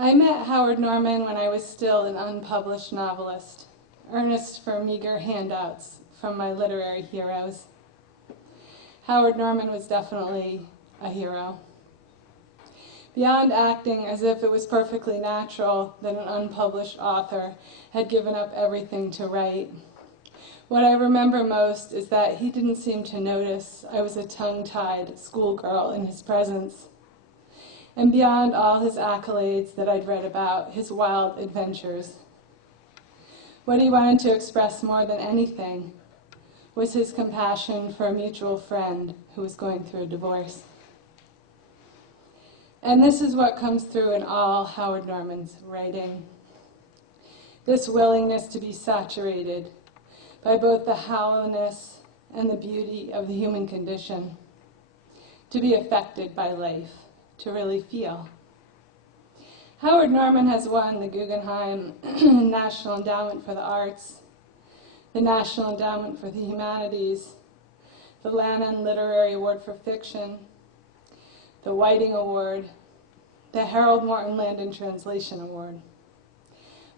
I met Howard Norman when I was still an unpublished novelist, earnest for meager handouts from my literary heroes. Howard Norman was definitely a hero. Beyond acting as if it was perfectly natural that an unpublished author had given up everything to write, what I remember most is that he didn't seem to notice I was a tongue-tied schoolgirl in his presence. And beyond all his accolades that I'd read about, his wild adventures, what he wanted to express more than anything was his compassion for a mutual friend who was going through a divorce. And this is what comes through in all Howard Norman's writing. This willingness to be saturated by both the hollowness and the beauty of the human condition, to be affected by life, to really feel. Howard Norman has won the Guggenheim National Endowment for the Arts, the National Endowment for the Humanities, the Lannan Literary Award for Fiction, the Whiting Award, the Harold Morton Landon Translation Award.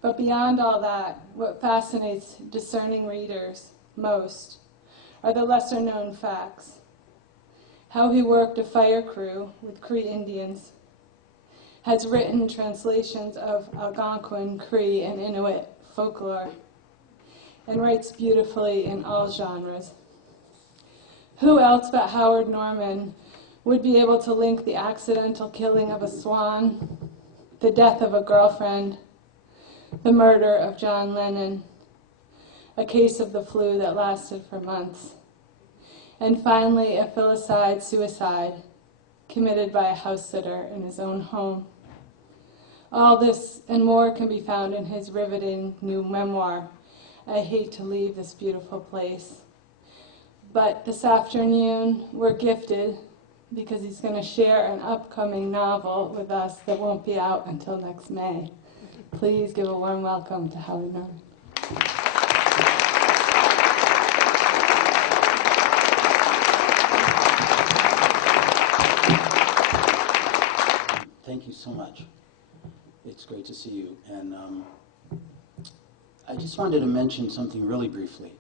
But beyond all that, what fascinates discerning readers most are the lesser-known facts. How he worked a fire crew with Cree Indians, has written translations of Algonquin, Cree, and Inuit folklore, and writes beautifully in all genres. Who else but Howard Norman would be able to link the accidental killing of a swan, the death of a girlfriend, the murder of John Lennon, a case of the flu that lasted for months, and finally a filicide suicide committed by a house sitter in his own home. All this and more can be found in his riveting new memoir, I Hate to Leave This Beautiful Place. But this afternoon we're gifted because he's going to share an upcoming novel with us that won't be out until next May. Please give a warm welcome to Howard Norman. Thank you so much. It's great to see you. And I just wanted to mention something really briefly.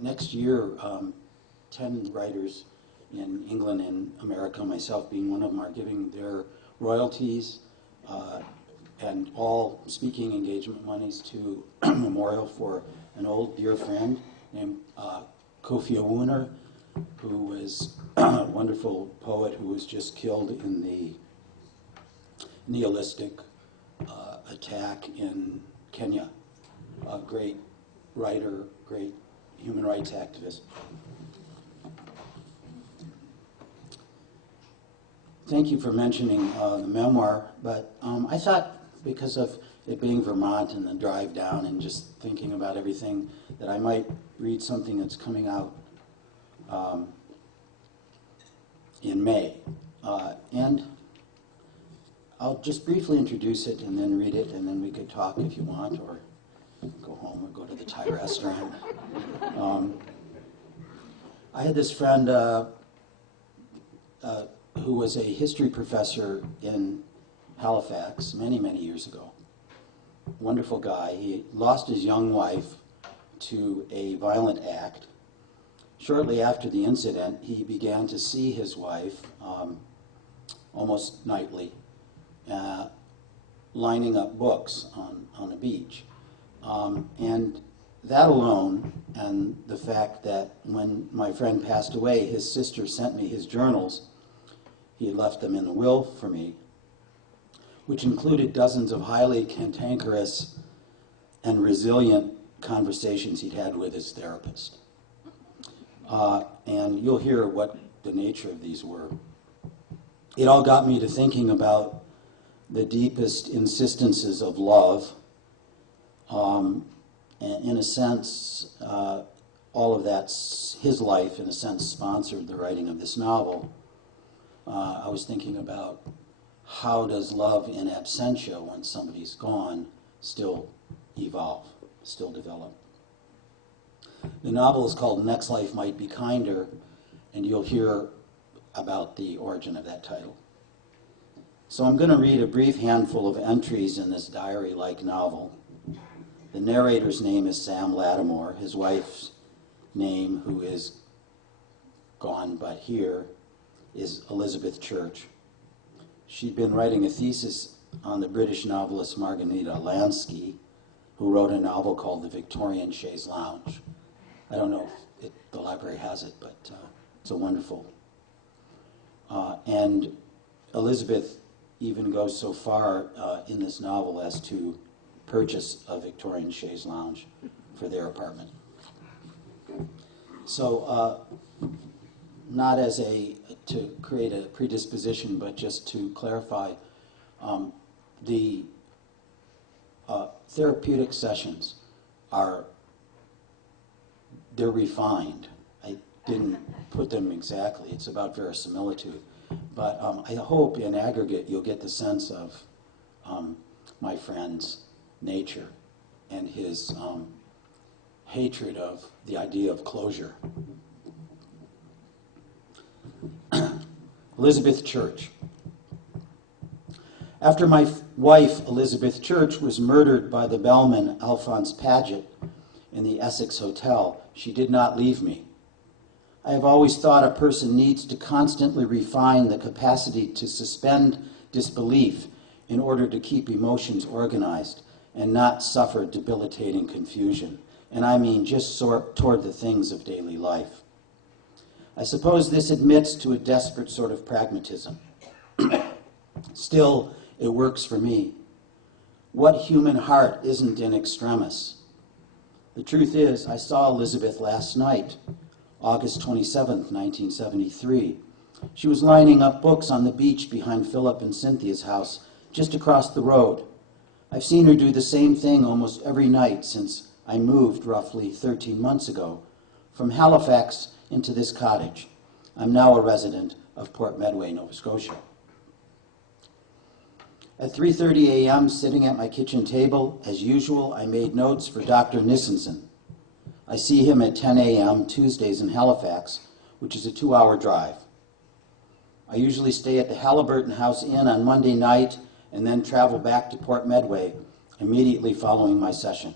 Next year, 10 writers in England and America, myself being one of them, are giving their royalties and all speaking engagement monies to a memorial for an old dear friend named Kofi Awuner, who was a wonderful poet who was just killed in the nihilistic attack in Kenya. A great writer, great human rights activist. Thank you for mentioning the memoir, but I thought, because of it being Vermont and the drive down and just thinking about everything, that I might read something that's coming out in May. And I'll just briefly introduce it and then read it, and then we could talk if you want, or go home or go to the Thai restaurant. I had this friend who was a history professor in Halifax many, many years ago. Wonderful guy. He lost his young wife to a violent act. Shortly after the incident, he began to see his wife almost nightly, lining up books on the beach. And that alone, and the fact that when my friend passed away, his sister sent me his journals. He had left them in the will for me, which included dozens of highly cantankerous and resilient conversations he'd had with his therapist. And you'll hear what the nature of these were. It all got me to thinking about the deepest insistences of love. And in a sense, all of that's his life, in a sense, sponsored the writing of this novel. I was thinking about how does love in absentia, when somebody's gone, still evolve, still develop. The novel is called Next Life Might Be Kinder, and you'll hear about the origin of that title. So I'm going to read a brief handful of entries in this diary-like novel. The narrator's name is Sam Lattimore. His wife's name, who is gone but here, is Elizabeth Church. She'd been writing a thesis on the British novelist Margarita Lansky, who wrote a novel called The Victorian Chaise Lounge. I don't know if the library has it, but it's a wonderful. And Elizabeth even goes so far in this novel as to purchase a Victorian chaise lounge for their apartment. So not as to create a predisposition, but just to clarify, the therapeutic sessions they're refined. I didn't put them exactly. It's about verisimilitude. But I hope in aggregate you'll get the sense of my friend's nature and his hatred of the idea of closure. Elizabeth Church. After my wife, Elizabeth Church, was murdered by the bellman Alphonse Paget in the Essex Hotel, she did not leave me. I have always thought a person needs to constantly refine the capacity to suspend disbelief in order to keep emotions organized and not suffer debilitating confusion. And I mean just toward the things of daily life. I suppose this admits to a desperate sort of pragmatism. Still, it works for me. What human heart isn't in extremis? The truth is, I saw Elizabeth last night, August 27th, 1973. She was lining up books on the beach behind Philip and Cynthia's house, just across the road. I've seen her do the same thing almost every night since I moved roughly 13 months ago from Halifax into this cottage. I'm now a resident of Port Medway, Nova Scotia. At 3:30 a.m., sitting at my kitchen table, as usual, I made notes for Dr. Nissenson. I see him at 10 a.m. Tuesdays in Halifax, which is a 2-hour drive. I usually stay at the Halliburton House Inn on Monday night and then travel back to Port Medway immediately following my session.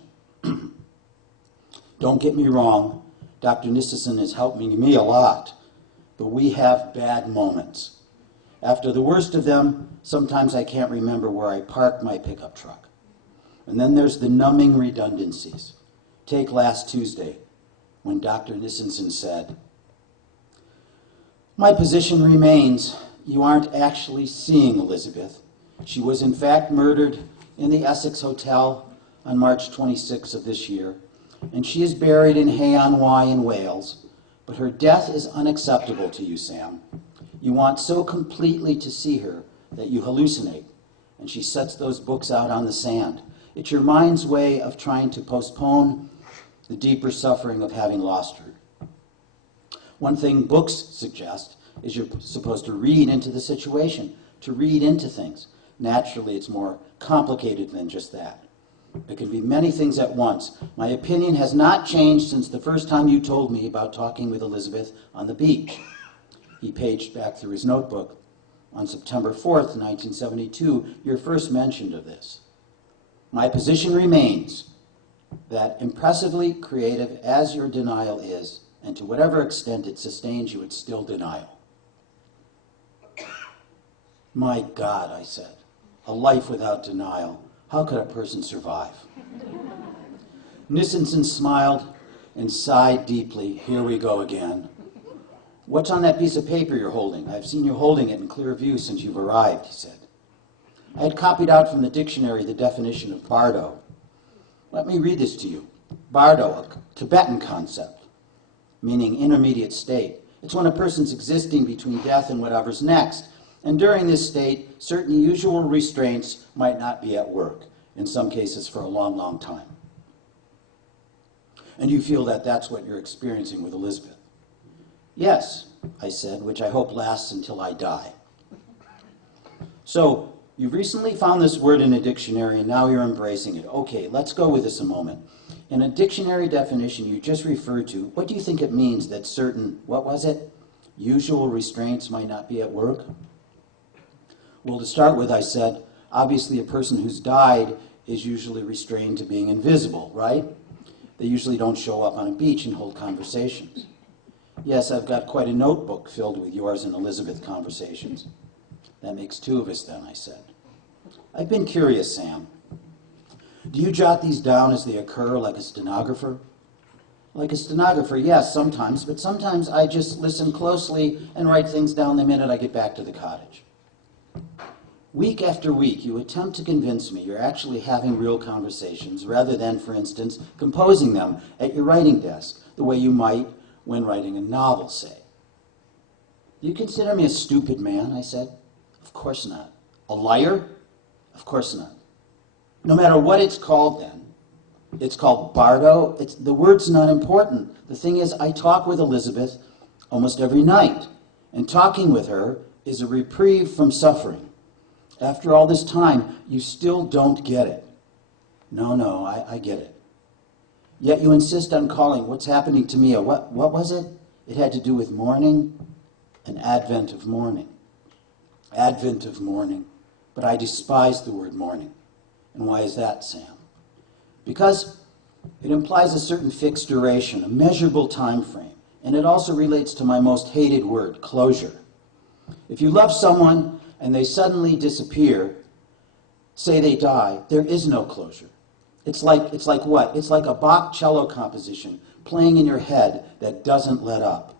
Don't get me wrong, Dr. Nissenson is helping me a lot, but we have bad moments. After the worst of them, sometimes I can't remember where I parked my pickup truck. And then there's the numbing redundancies. Take last Tuesday, when Dr. Nissenson said, "My position remains, you aren't actually seeing Elizabeth. She was in fact murdered in the Essex Hotel on March 26th of this year, and she is buried in Hay-on-Wye in Wales, but her death is unacceptable to you, Sam. You want so completely to see her that you hallucinate, and she sets those books out on the sand. It's your mind's way of trying to postpone the deeper suffering of having lost her. One thing books suggest is you're supposed to read into the situation, to read into things. Naturally, it's more complicated than just that. There can be many things at once. My opinion has not changed since the first time you told me about talking with Elizabeth on the beach." He paged back through his notebook. "On September 4th, 1972, your first mention of this. My position remains that impressively creative as your denial is, and to whatever extent it sustains you, it's still denial." "My God," I said, "a life without denial. How could a person survive?" Nissenson smiled and sighed deeply. "Here we go again. What's on that piece of paper you're holding? I've seen you holding it in clear view since you've arrived," he said. I had copied out from the dictionary the definition of bardo. Let me read this to you. Bardo, a Tibetan concept, meaning intermediate state. It's when a person's existing between death and whatever's next. And during this state, certain usual restraints might not be at work, in some cases for a long, long time. And you feel that that's what you're experiencing with Elizabeth? "Yes," I said, "which I hope lasts until I die." "So, you've recently found this word in a dictionary and now you're embracing it. Okay, let's go with this a moment. In a dictionary definition you just referred to, what do you think it means that certain, what was it? Usual restraints might not be at work?" Well, to start with, I said, obviously a person who's died is usually restrained to being invisible, right? They usually don't show up on a beach and hold conversations. Yes, I've got quite a notebook filled with yours and Elizabeth conversations. That makes two of us then, I said. I've been curious, Sam. Do you jot these down as they occur like a stenographer? Like a stenographer, yes, sometimes, but sometimes I just listen closely and write things down the minute I get back to the cottage. Week after week, you attempt to convince me you're actually having real conversations rather than, for instance, composing them at your writing desk, the way you might when writing a novel, say. Do you consider me a stupid man, I said. Of course not. A liar? Of course not. No matter what it's called then, it's called bardo. The word's not important. The thing is, I talk with Elizabeth almost every night, and talking with her is a reprieve from suffering. After all this time, you still don't get it. No, I get it. Yet you insist on calling what's happening to me a what was it? It had to do with mourning, an advent of mourning. Advent of mourning. But I despise the word mourning. And why is that, Sam? Because it implies a certain fixed duration, a measurable time frame. And it also relates to my most hated word, closure. If you love someone and they suddenly disappear, say they die, there is no closure. It's like what? It's like a Bach cello composition playing in your head that doesn't let up.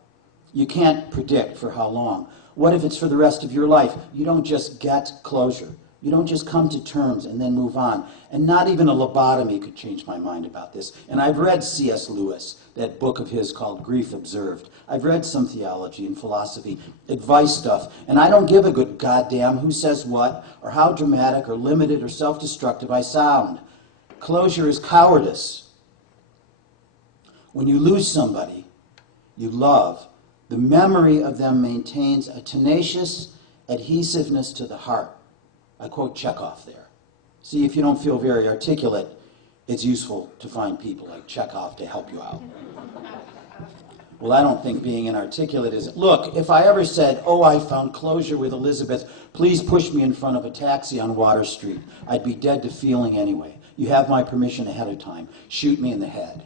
You can't predict for how long. What if it's for the rest of your life? You don't just get closure. You don't just come to terms and then move on. And not even a lobotomy could change my mind about this. And I've read C.S. Lewis, that book of his called Grief Observed. I've read some theology and philosophy, advice stuff, and I don't give a good goddamn who says what, or how dramatic or limited or self-destructive I sound. Closure is cowardice. When you lose somebody you love, the memory of them maintains a tenacious adhesiveness to the heart. I quote Chekhov there. See, if you don't feel very articulate, it's useful to find people like Chekhov to help you out. Well, I don't think being inarticulate is... Look, if I ever said, oh, I found closure with Elizabeth, please push me in front of a taxi on Water Street, I'd be dead to feeling anyway. You have my permission ahead of time. Shoot me in the head.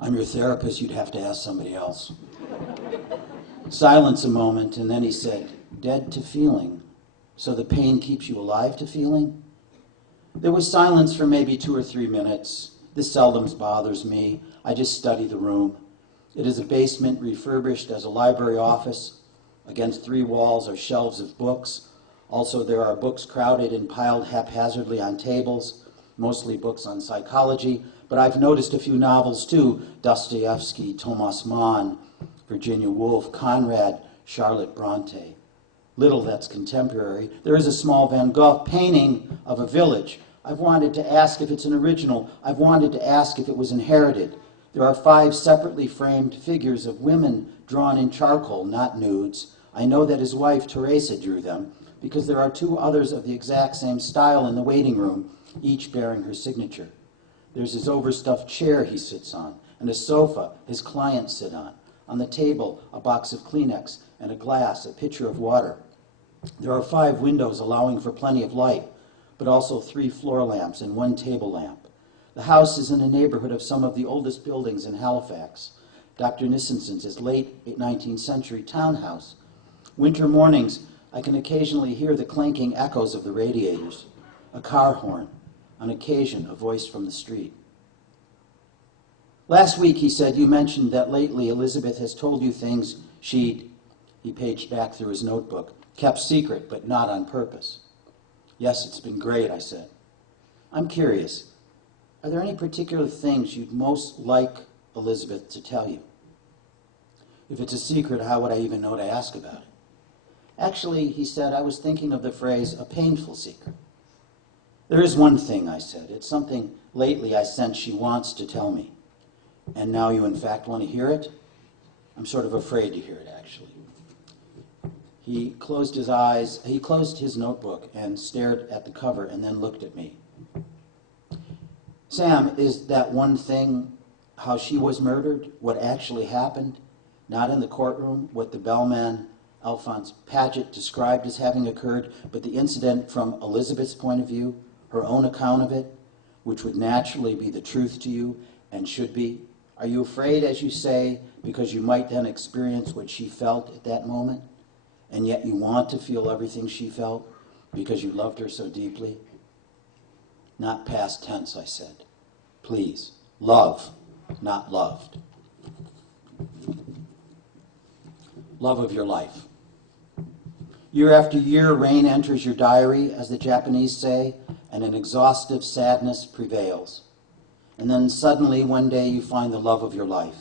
I'm your therapist, you'd have to ask somebody else. Silence a moment, and then he said, dead to feeling. So the pain keeps you alive to feeling? There was silence for maybe 2 or 3 minutes. This seldom bothers me. I just study the room. It is a basement refurbished as a library office. Against 3 walls are shelves of books. Also, there are books crowded and piled haphazardly on tables, mostly books on psychology, but I've noticed a few novels too, Dostoevsky, Thomas Mann, Virginia Woolf, Conrad, Charlotte Bronte. Little that's contemporary. There is a small Van Gogh painting of a village. I've wanted to ask if it's an original. I've wanted to ask if it was inherited. There are 5 separately framed figures of women drawn in charcoal, not nudes. I know that his wife, Teresa, drew them, because there are 2 others of the exact same style in the waiting room, each bearing her signature. There's his overstuffed chair he sits on, and a sofa his clients sit on. On the table, a box of Kleenex and a glass, a pitcher of water. There are 5 windows allowing for plenty of light, but also 3 floor lamps and 1 table lamp. The house is in a neighborhood of some of the oldest buildings in Halifax. Dr. Nissensen's late 19th century townhouse. Winter mornings, I can occasionally hear the clanking echoes of the radiators. A car horn. On occasion, a voice from the street. Last week, he said, you mentioned that lately Elizabeth has told you things he paged back through his notebook, kept secret, but not on purpose. Yes, it's been great, I said. I'm curious, are there any particular things you'd most like Elizabeth to tell you? If it's a secret, how would I even know to ask about it? Actually, he said, I was thinking of the phrase, a painful secret. There is one thing, I said. It's something lately I sense she wants to tell me. And now you in fact want to hear it? I'm sort of afraid to hear it, actually. He closed his eyes, he closed his notebook and stared at the cover and then looked at me. Sam, is that one thing how she was murdered, what actually happened? Not in the courtroom with the bellman Alphonse Paget described as having occurred, but the incident from Elizabeth's point of view, her own account of it, which would naturally be the truth to you and should be? Are you afraid, as you say, because you might then experience what she felt at that moment, and yet you want to feel everything she felt because you loved her so deeply? Not past tense, I said. Please, love, not loved. Love of your life. Year after year, rain enters your diary, as the Japanese say, and an exhaustive sadness prevails. And then suddenly, one day, you find the love of your life.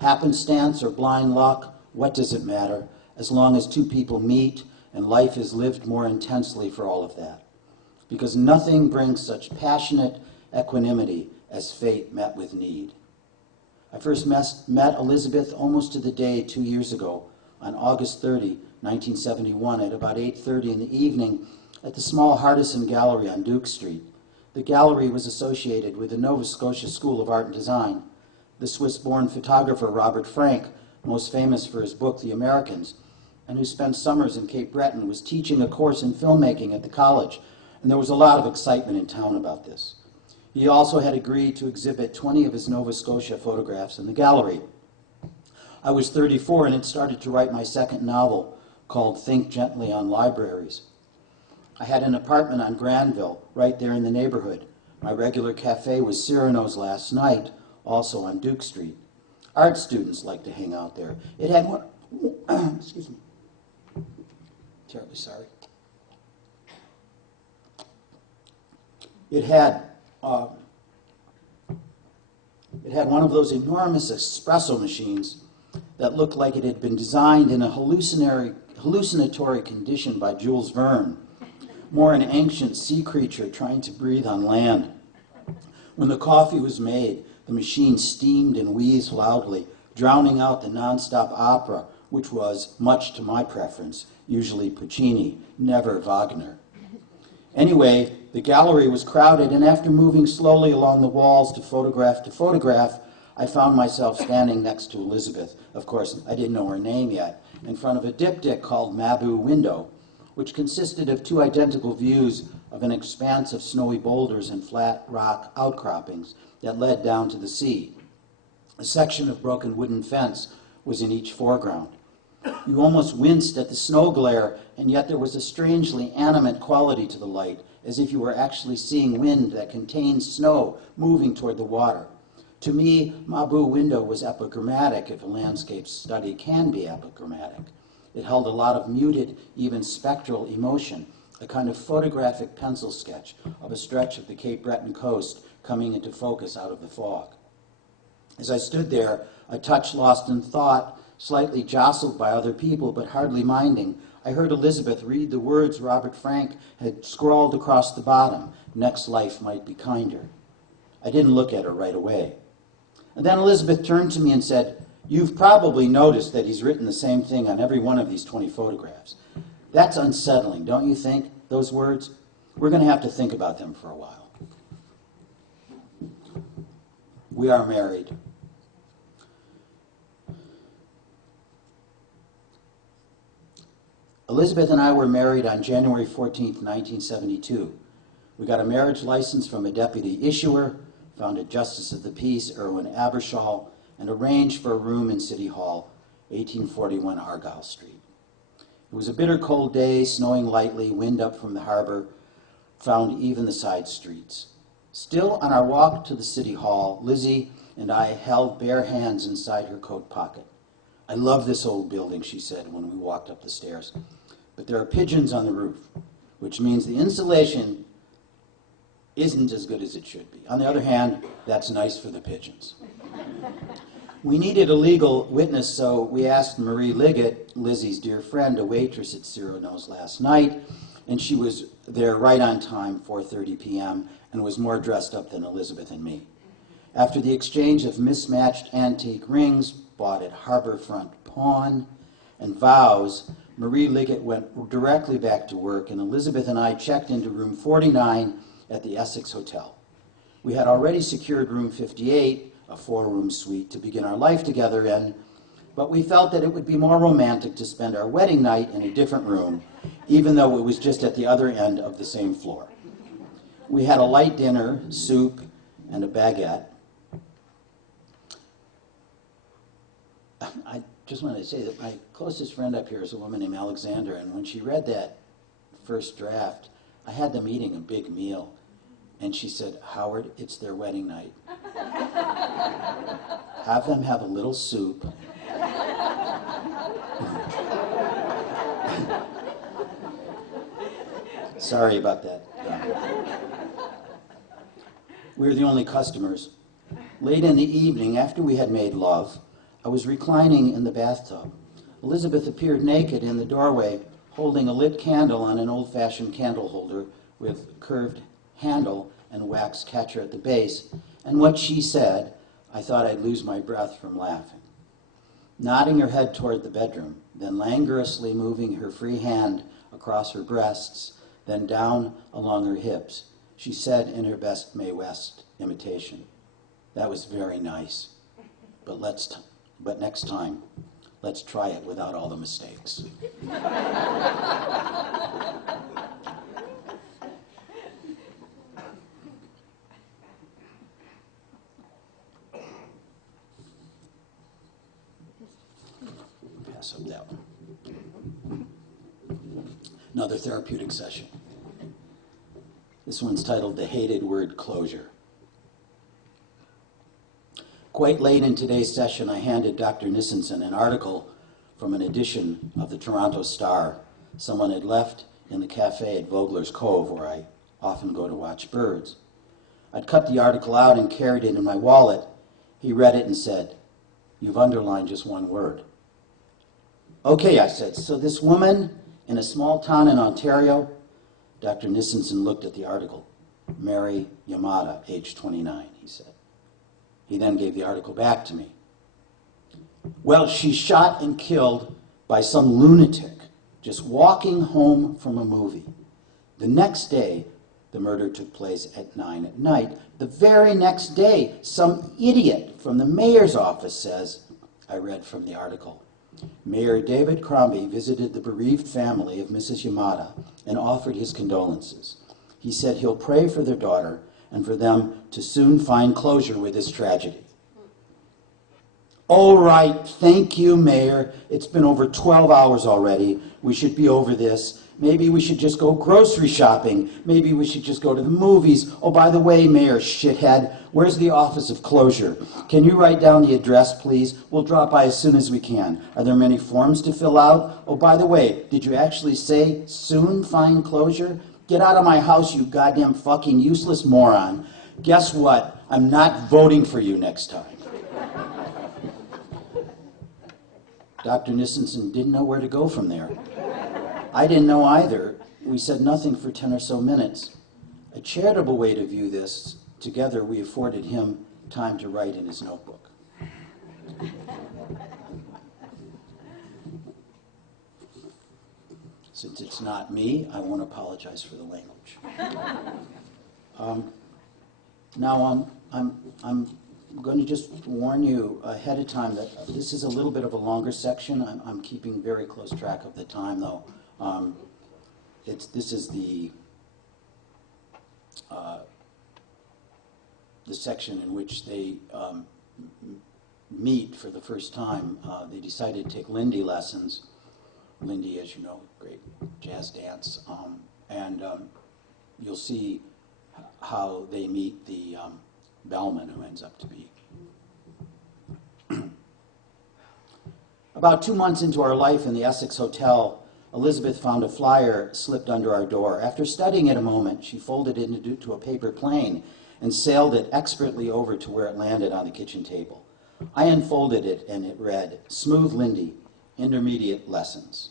Happenstance or blind luck, what does it matter, as long as two people meet and life is lived more intensely for all of that? Because nothing brings such passionate equanimity as fate met with need. I first met Elizabeth almost to the day 2 years ago, on August 30, 1971, at about 8:30 in the evening at the small Hardison Gallery on Duke Street. The gallery was associated with the Nova Scotia School of Art and Design. The Swiss-born photographer Robert Frank, most famous for his book The Americans, and who spent summers in Cape Breton, was teaching a course in filmmaking at the college, and there was a lot of excitement in town about this. He also had agreed to exhibit 20 of his Nova Scotia photographs in the gallery. I was 34 and had started to write my second novel, called Think Gently on Libraries. I had an apartment on Granville, right there in the neighborhood. My regular cafe was Cyrano's Last Night, also on Duke Street. Art students like to hang out there. It had one, excuse me, terribly sorry. It had one of those enormous espresso machines that looked like it had been designed in a hallucinatory condition by Jules Verne, more an ancient sea creature trying to breathe on land. When the coffee was made, the machine steamed and wheezed loudly, drowning out the nonstop opera, which was, much to my preference, usually Puccini, never Wagner. Anyway, the gallery was crowded, and after moving slowly along the walls to photograph, I found myself standing next to Elizabeth. Of course, I didn't know her name yet, in front of a diptych called Mabou Window, which consisted of two identical views of an expanse of snowy boulders and flat rock outcroppings that led down to the sea. A section of broken wooden fence was in each foreground. You almost winced at the snow glare, and yet there was a strangely animate quality to the light, as if you were actually seeing wind that contained snow moving toward the water. To me, Mabou Window was epigrammatic, if a landscape study can be epigrammatic. It held a lot of muted, even spectral emotion, a kind of photographic pencil sketch of a stretch of the Cape Breton coast coming into focus out of the fog. As I stood there, a touch lost in thought, slightly jostled by other people, but hardly minding, I heard Elizabeth read the words Robert Frank had scrawled across the bottom, "Next life might be kinder." I didn't look at her right away. And then Elizabeth turned to me and said, "You've probably noticed that he's written the same thing on every one of these 20 photographs. That's unsettling, don't you think, those words? We're going to have to think about them for a while." We are married. Elizabeth and I were married on January 14th, 1972. We got a marriage license from a deputy issuer, found a justice of the peace, Irwin Abershaw, and arranged for a room in City Hall, 1841 Argyle Street. It was a bitter cold day, snowing lightly, wind up from the harbor, found even the side streets. Still, on our walk to the City Hall, Lizzie and I held bare hands inside her coat pocket. "I love this old building," she said when we walked up the stairs, "but there are pigeons on the roof, which means the insulation isn't as good as it should be. On the other hand, that's nice for the pigeons." We needed a legal witness, so we asked Marie Liggett, Lizzie's dear friend, a waitress at Cyrano's Last Night, and she was there right on time, 4:30 p.m., and was more dressed up than Elizabeth and me. After the exchange of mismatched antique rings bought at Harborfront Pawn and vows, Marie Liggett went directly back to work, and Elizabeth and I checked into room 49 at the Essex Hotel. We had already secured room 58, a 4-room suite, to begin our life together in, but we felt that it would be more romantic to spend our wedding night in a different room, even though it was just at the other end of the same floor. We had a light dinner, soup, and a baguette. I just wanted to say that my closest friend up here is a woman named Alexander, and when she read that first draft, I had them eating a big meal, and she said, "Howard, it's their wedding night. Have them have a little soup." Sorry about that. We were the only customers. Late in the evening, after we had made love, I was reclining in the bathtub. Elizabeth appeared naked in the doorway, holding a lit candle on an old-fashioned candle holder with curved handle and wax catcher at the base, and what she said, I thought I'd lose my breath from laughing. Nodding her head toward the bedroom, then languorously moving her free hand across her breasts, then down along her hips, she said in her best Mae West imitation, "That was very nice, but next time, let's try it without all the mistakes." Pass up that one. Another therapeutic session. This one's titled "The Hated Word Closure." Quite late in today's session, I handed Dr. Nissenson an article from an edition of the Toronto Star someone had left in the cafe at Vogler's Cove, where I often go to watch birds. I'd cut the article out and carried it in my wallet. He read it and said, "You've underlined just one word." "Okay," I said, "so this woman in a small town in Ontario," Dr. Nissenson looked at the article. "Mary Yamada, age 29, he said. He then gave the article back to me. "Well, she's shot and killed by some lunatic just walking home from a movie. The next day, the murder took place at 9 at night. The very next day, some idiot from the mayor's office says," I read from the article, "Mayor David Crombie visited the bereaved family of Mrs. Yamada and offered his condolences. He said he'll pray for their daughter and for them to soon find closure with this tragedy." "All right, thank you, Mayor. It's been over 12 hours already. We should be over this. Maybe we should just go grocery shopping. Maybe we should just go to the movies. Oh, by the way, Mayor shithead, where's the Office of Closure? Can you write down the address, please? We'll drop by as soon as we can. Are there many forms to fill out? Oh, by the way, did you actually say soon find closure? Get out of my house, you goddamn fucking useless moron. Guess what? I'm not voting for you next time." Dr. Nissenson didn't know where to go from there. I didn't know either. We said nothing for 10 or so minutes. A charitable way to view this, together we afforded him time to write in his notebook. Since it's not me, I won't apologize for the language. Now I'm going to just warn you ahead of time that this is a little bit of a longer section. I'm keeping very close track of the time, though. This is the section in which they meet for the first time. They decided to take Lindy lessons. Lindy, as you know, great jazz dance, and you'll see how they meet the bellman who ends up to be. About 2 months into our life in the Essex Hotel, Elizabeth found a flyer slipped under our door. After studying it a moment, she folded it into a paper plane and sailed it expertly over to where it landed on the kitchen table. I unfolded it, and it read, "Smooth Lindy, Intermediate Lessons."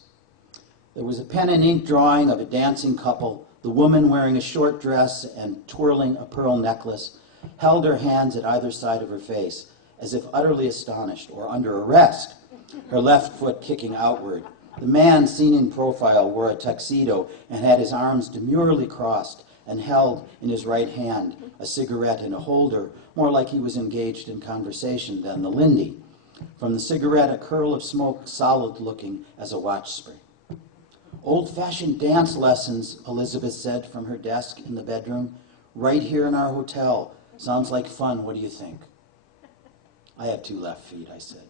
There was a pen and ink drawing of a dancing couple. The woman, wearing a short dress and twirling a pearl necklace, held her hands at either side of her face, as if utterly astonished or under arrest, her left foot kicking outward. The man, seen in profile, wore a tuxedo and had his arms demurely crossed and held in his right hand a cigarette in a holder, more like he was engaged in conversation than the Lindy. From the cigarette, a curl of smoke solid-looking as a watch spring. Old-fashioned dance lessons, Elizabeth said from her desk in the bedroom. Right here in our hotel. Sounds like fun, what do you think? I have 2 left feet, I said.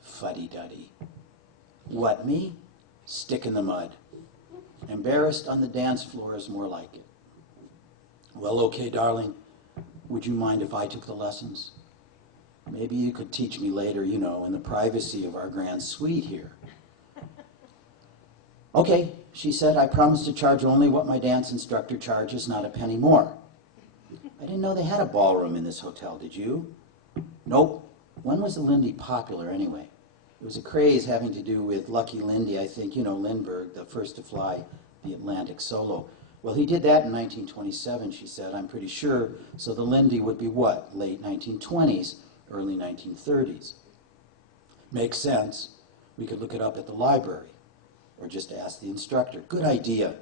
Fuddy-duddy. What, me? Stick in the mud. Embarrassed on the dance floor is more like it. Well, okay, darling. Would you mind if I took the lessons? Maybe you could teach me later, you know, in the privacy of our grand suite here. Okay, she said, I promise to charge only what my dance instructor charges, not a penny more. I didn't know they had a ballroom in this hotel, did you? Nope. When was the Lindy popular anyway? It was a craze having to do with Lucky Lindy, I think, you know, Lindbergh, the first to fly the Atlantic solo. Well, he did that in 1927, she said, I'm pretty sure. So the Lindy would be what? Late 1920s, early 1930s. Makes sense. We could look it up at the library or just ask the instructor. Good idea.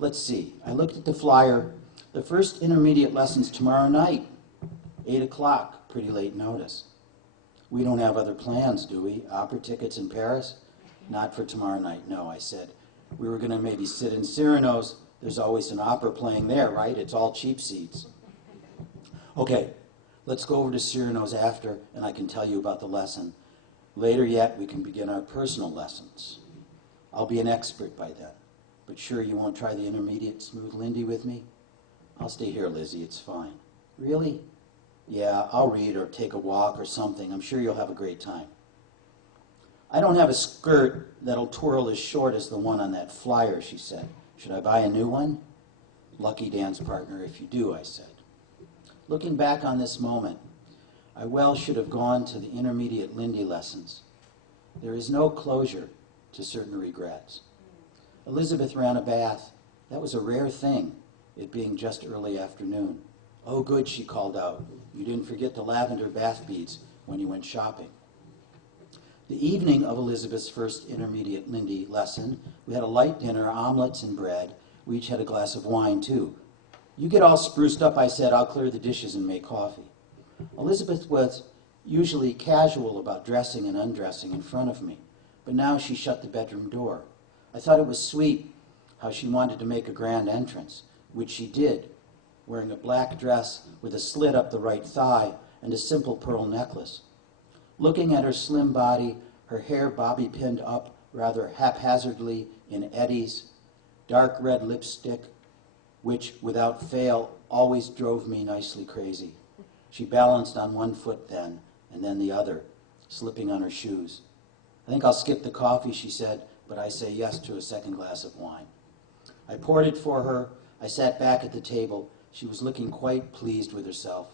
Let's see. I looked at the flyer. The first intermediate lessons tomorrow night, 8 o'clock, pretty late notice. We don't have other plans, do we? Opera tickets in Paris? Not for tomorrow night, no, I said. We were going to maybe sit in Cyrano's. There's always an opera playing there, right? It's all cheap seats. Okay, let's go over to Cyrano's after, and I can tell you about the lesson. Later yet, we can begin our personal lessons. I'll be an expert by then. But sure you won't try the intermediate smooth Lindy with me? I'll stay here, Lizzie, it's fine. Really? Yeah, I'll read or take a walk or something. I'm sure you'll have a great time. I don't have a skirt that'll twirl as short as the one on that flyer, she said. Should I buy a new one? Lucky dance partner if you do, I said. Looking back on this moment, I well should have gone to the intermediate Lindy lessons. There is no closure to certain regrets. Elizabeth ran a bath. That was a rare thing, it being just early afternoon. Oh, good, she called out. You didn't forget the lavender bath beads when you went shopping. The evening of Elizabeth's first intermediate Lindy lesson, we had a light dinner, omelets and bread. We each had a glass of wine, too. You get all spruced up, I said. I'll clear the dishes and make coffee. Elizabeth was usually casual about dressing and undressing in front of me, but now she shut the bedroom door. I thought it was sweet how she wanted to make a grand entrance, which she did, wearing a black dress with a slit up the right thigh and a simple pearl necklace. Looking at her slim body, her hair bobby-pinned up rather haphazardly in eddies, dark red lipstick, which, without fail, always drove me nicely crazy. She balanced on one foot then, and then the other, slipping on her shoes. I think I'll skip the coffee, she said, but I say yes to a second glass of wine. I poured it for her. I sat back at the table. She was looking quite pleased with herself.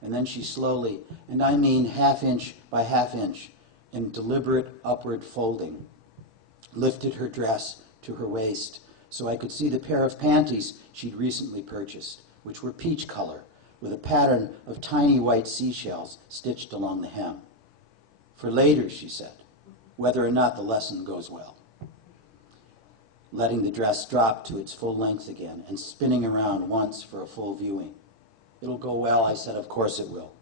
And then she slowly, and I mean half inch by half inch, in deliberate upward folding, lifted her dress to her waist so I could see the pair of panties she'd recently purchased, which were peach color, with a pattern of tiny white seashells stitched along the hem. For later, she said, whether or not the lesson goes well. Letting the dress drop to its full length again and spinning around once for a full viewing. It'll go well, I said, of course it will.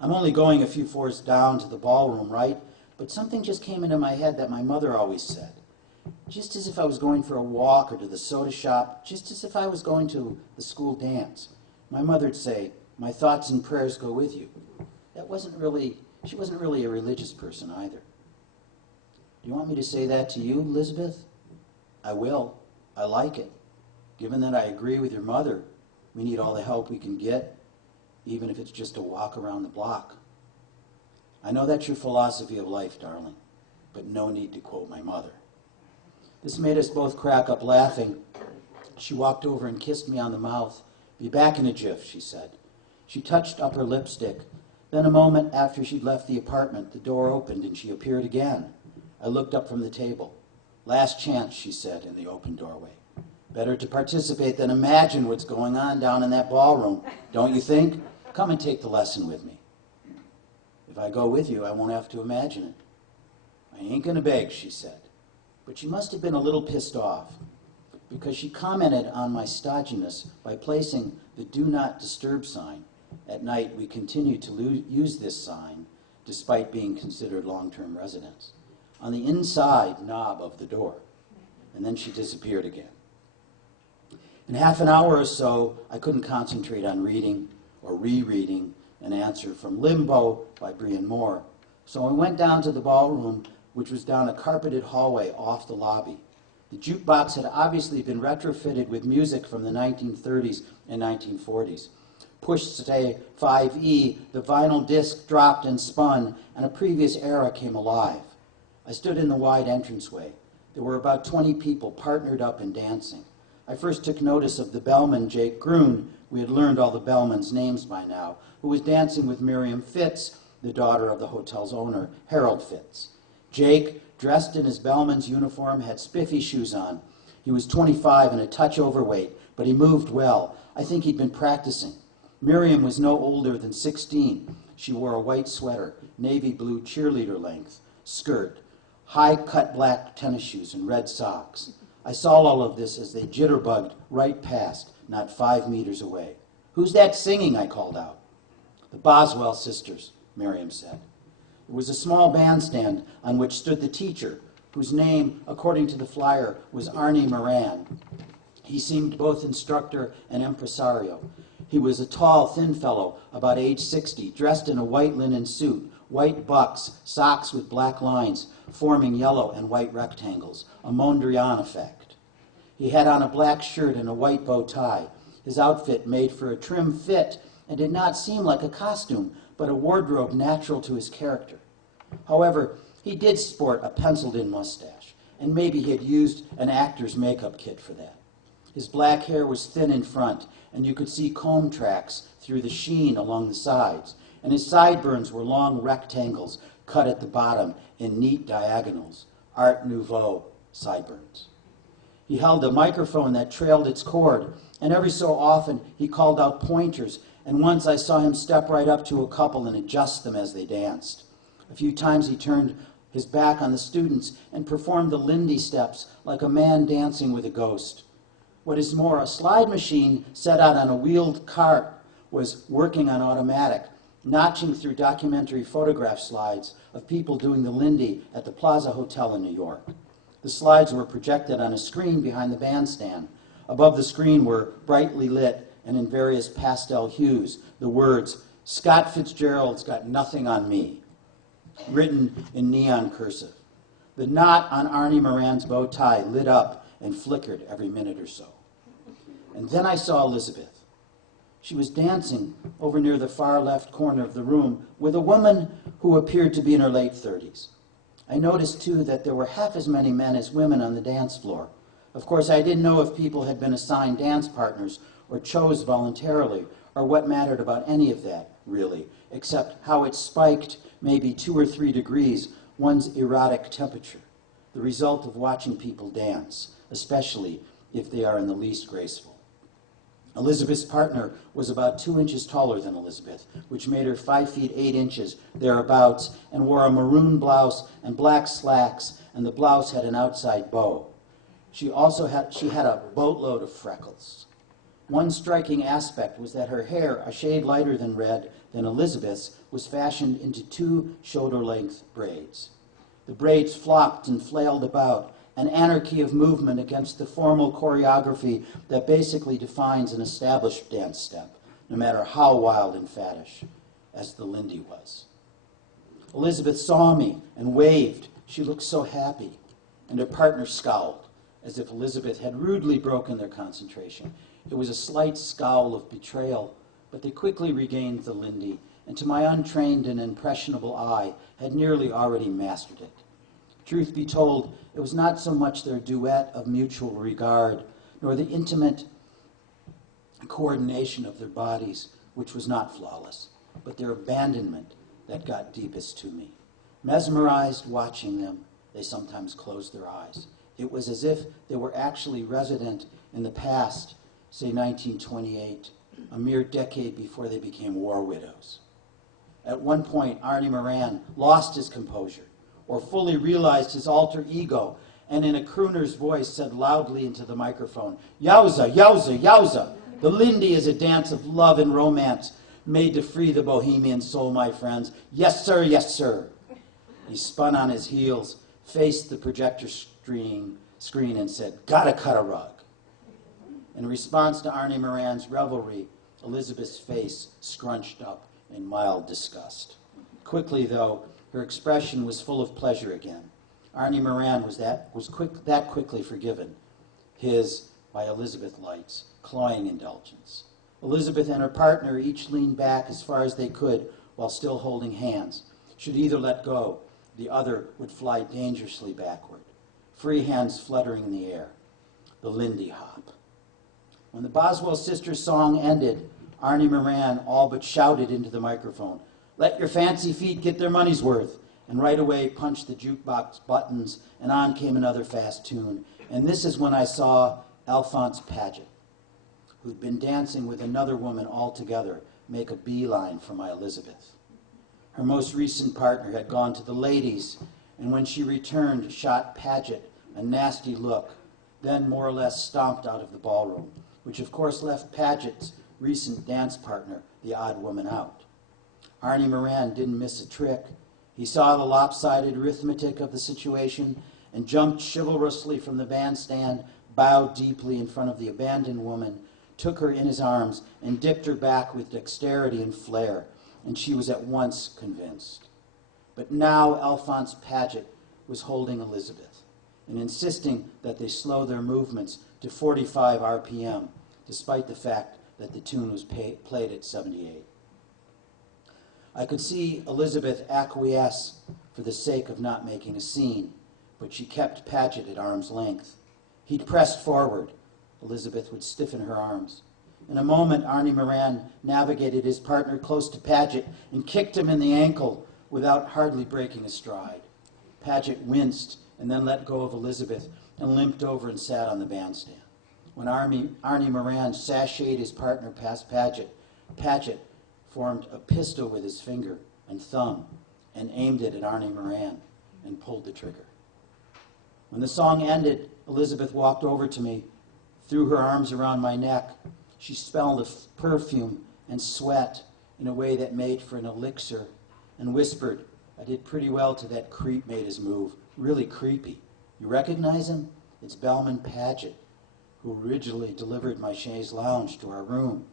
I'm only going a few floors down to the ballroom, right? But something just came into my head that my mother always said. Just as if I was going for a walk or to the soda shop, just as if I was going to the school dance. My mother'd say, my thoughts and prayers go with you. She wasn't really a religious person either. Do you want me to say that to you, Elizabeth? I will. I like it. Given that I agree with your mother, we need all the help we can get, even if it's just a walk around the block. I know that's your philosophy of life, darling, but no need to quote my mother. This made us both crack up laughing. She walked over and kissed me on the mouth. Be back in a jiff, she said. She touched up her lipstick. Then a moment after she'd left the apartment, the door opened and she appeared again. I looked up from the table. Last chance, she said in the open doorway. Better to participate than imagine what's going on down in that ballroom, don't you think? Come and take the lesson with me. If I go with you, I won't have to imagine it. I ain't going to beg, she said. But she must have been a little pissed off, because she commented on my stodginess by placing the Do Not Disturb sign. At night, we continued to use this sign, despite being considered long-term residents, on the inside knob of the door. And then she disappeared again. In half an hour or so, I couldn't concentrate on reading or rereading an answer from Limbo by Brian Moore. So I went down to the ballroom, which was down a carpeted hallway off the lobby. The jukebox had obviously been retrofitted with music from the 1930s and 1940s. Push say 5E, the vinyl disc dropped and spun, and a previous era came alive. I stood in the wide entranceway. There were about 20 people partnered up and dancing. I first took notice of the bellman, Jake Grun. We had learned all the bellman's names by now, who was dancing with Miriam Fitz, the daughter of the hotel's owner, Harold Fitz. Jake, dressed in his bellman's uniform, had spiffy shoes on. He was 25 and a touch overweight, but he moved well. I think he'd been practicing. Miriam was no older than 16. She wore a white sweater, navy blue cheerleader length, skirt, high-cut black tennis shoes, and red socks. I saw all of this as they jitterbugged right past, not 5 meters away. "Who's that singing?" I called out. "The Boswell sisters," Miriam said. It was a small bandstand on which stood the teacher, whose name, according to the flyer, was Arnie Moran. He seemed both instructor and impresario. He was a tall, thin fellow, about age 60, dressed in a white linen suit, white bucks, socks with black lines, forming yellow and white rectangles, a Mondrian effect. He had on a black shirt and a white bow tie. His outfit made for a trim fit and did not seem like a costume, but a wardrobe natural to his character. However, he did sport a penciled-in mustache, and maybe he had used an actor's makeup kit for that. His black hair was thin in front, and you could see comb tracks through the sheen along the sides, and his sideburns were long rectangles cut at the bottom in neat diagonals, Art Nouveau sideburns. He held a microphone that trailed its cord, and every so often he called out pointers, and once I saw him step right up to a couple and adjust them as they danced. A few times he turned his back on the students and performed the Lindy steps like a man dancing with a ghost. What is more, a slide machine set out on a wheeled cart was working on automatic, notching through documentary photograph slides of people doing the Lindy at the Plaza Hotel in New York. The slides were projected on a screen behind the bandstand. Above the screen were brightly lit and in various pastel hues the words, "Scott Fitzgerald's got nothing on me," written in neon cursive. The knot on Arnie Moran's bow tie lit up and flickered every minute or so. And then I saw Elizabeth. She was dancing over near the far left corner of the room with a woman who appeared to be in her late 30s. I noticed, too, that there were half as many men as women on the dance floor. Of course, I didn't know if people had been assigned dance partners or chose voluntarily, or what mattered about any of that, really, except how it spiked maybe 2 or 3 degrees one's erotic temperature, the result of watching people dance, especially if they are in the least graceful. Elizabeth's partner was about 2 inches taller than Elizabeth, which made her 5 feet 8 inches thereabouts, and wore a maroon blouse and black slacks, and the blouse had an outside bow. She had a boatload of freckles. One striking aspect was that her hair, a shade lighter than red than Elizabeth's, was fashioned into 2 shoulder-length braids. The braids flopped and flailed about, an anarchy of movement against the formal choreography that basically defines an established dance step, no matter how wild and faddish, as the Lindy was. Elizabeth saw me and waved. She looked so happy, and her partner scowled, as if Elizabeth had rudely broken their concentration. It was a slight scowl of betrayal, but they quickly regained the Lindy, and to my untrained and impressionable eye, had nearly already mastered it. Truth be told, it was not so much their duet of mutual regard, nor the intimate coordination of their bodies, which was not flawless, but their abandonment that got deepest to me. Mesmerized watching them, they sometimes closed their eyes. It was as if they were actually resident in the past, say 1928, a mere decade before they became war widows. At one point, Arnie Moran lost his composure, or fully realized his alter ego, and in a crooner's voice said loudly into the microphone, "Yowza, yowza, yowza! The Lindy is a dance of love and romance, made to free the bohemian soul, my friends. Yes, sir, yes, sir. He spun on his heels, faced the projector screen and said, gotta cut a rug. In response to Arnie Moran's revelry, Elizabeth's face scrunched up in mild disgust. Quickly, though, her expression was full of pleasure again. Arnie Moran was that quickly forgiven. His, by Elizabeth lights, cloying indulgence. Elizabeth and her partner each leaned back as far as they could while still holding hands. Should either let go, the other would fly dangerously backward. Free hands fluttering in the air. The Lindy Hop. When the Boswell sisters' song ended, Arnie Moran all but shouted into the microphone, "Let your fancy feet get their money's worth," and right away punched the jukebox buttons, and on came another fast tune. And this is when I saw Alphonse Paget, who'd been dancing with another woman altogether, make a beeline for my Elizabeth. Her most recent partner had gone to the ladies, and when she returned, shot Paget a nasty look, then more or less stomped out of the ballroom, which of course left Paget's recent dance partner, the odd woman, out. Arnie Moran didn't miss a trick. He saw the lopsided arithmetic of the situation and jumped chivalrously from the bandstand, bowed deeply in front of the abandoned woman, took her in his arms, and dipped her back with dexterity and flair, and she was at once convinced. But now Alphonse Paget was holding Elizabeth and insisting that they slow their movements to 45 RPM, despite the fact that the tune was played at 78. I could see Elizabeth acquiesce for the sake of not making a scene, but she kept Paget at arm's length. He'd pressed forward. Elizabeth would stiffen her arms. In a moment, Arnie Moran navigated his partner close to Paget and kicked him in the ankle without hardly breaking a stride. Paget winced and then let go of Elizabeth and limped over and sat on the bandstand. When Arnie Moran sashayed his partner past Paget, Paget formed a pistol with his finger and thumb and aimed it at Arnie Moran and pulled the trigger. When the song ended, Elizabeth walked over to me, threw her arms around my neck. She smelled of perfume and sweat in a way that made for an elixir, and whispered, "I did pretty well till that creep made his move. Really creepy. You recognize him? It's Bellman Paget, who originally delivered my chaise lounge to our room.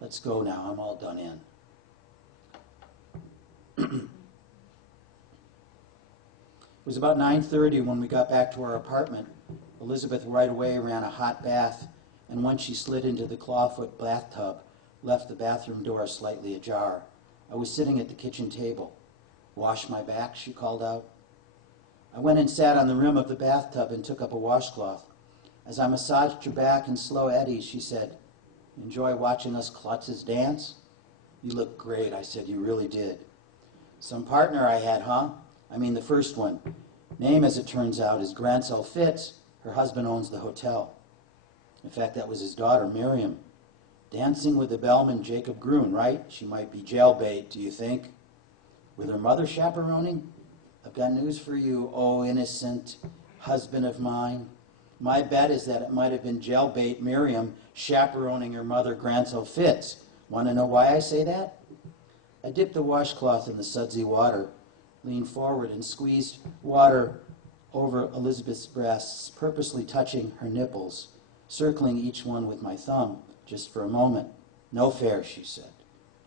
Let's go now. I'm all done in." It was about 9:30 when we got back to our apartment. Elizabeth right away ran a hot bath, and once she slid into the clawfoot bathtub, left the bathroom door slightly ajar. I was sitting at the kitchen table. "Wash my back," she called out. I went and sat on the rim of the bathtub and took up a washcloth. As I massaged her back in slow eddies, she said, "Enjoy watching us klutzes dance?" "You look great," I said. "You really did." "Some partner I had, huh? I mean the first one. Name, as it turns out, is Grancel Fitz. Her husband owns the hotel. In fact, that was his daughter, Miriam. Dancing with the bellman, Jacob Gruen, right? She might be jailbait, do you think? With her mother chaperoning? I've got news for you, oh innocent husband of mine. My bet is that it might have been jailbait Miriam chaperoning her mother, Grancel Fitz. Want to know why I say that? I dipped the washcloth in the sudsy water, leaned forward and squeezed water over Elizabeth's breasts, purposely touching her nipples, circling each one with my thumb, just for a moment. "No fair," she said.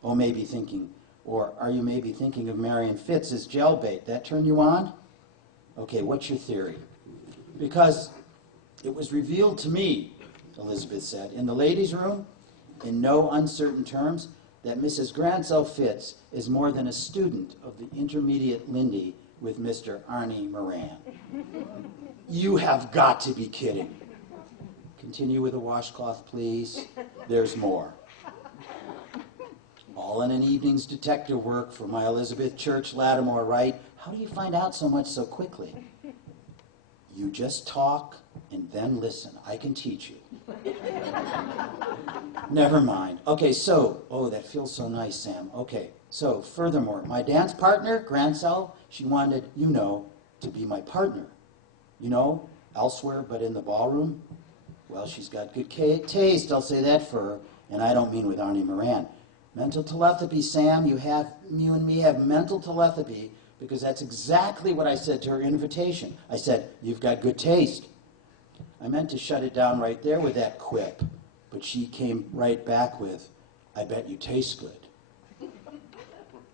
Are you maybe thinking of Marion Fitz as jailbait? That turn you on? Okay, what's your theory? Because it was revealed to me, Elizabeth said, in the ladies' room, in no uncertain terms, that Mrs. Grancel Fitz is more than a student of the intermediate Lindy with Mr. Arnie Moran. You have got to be kidding. Continue with the washcloth, please. There's more. All in an evening's detective work for my Elizabeth Church Lattimore, right? How do you find out so much so quickly? You just talk and then listen. I can teach you. Never mind. Okay, that feels so nice, Sam. Okay, so furthermore, my dance partner, Grancel, she wanted, to be my partner. Elsewhere but in the ballroom. Well, she's got good taste, I'll say that for her, and I don't mean with Arnie Moran. Mental telepathy, Sam, you and me have mental telepathy, because that's exactly what I said to her invitation. I said, you've got good taste. I meant to shut it down right there with that quip, but she came right back with, I bet you taste good.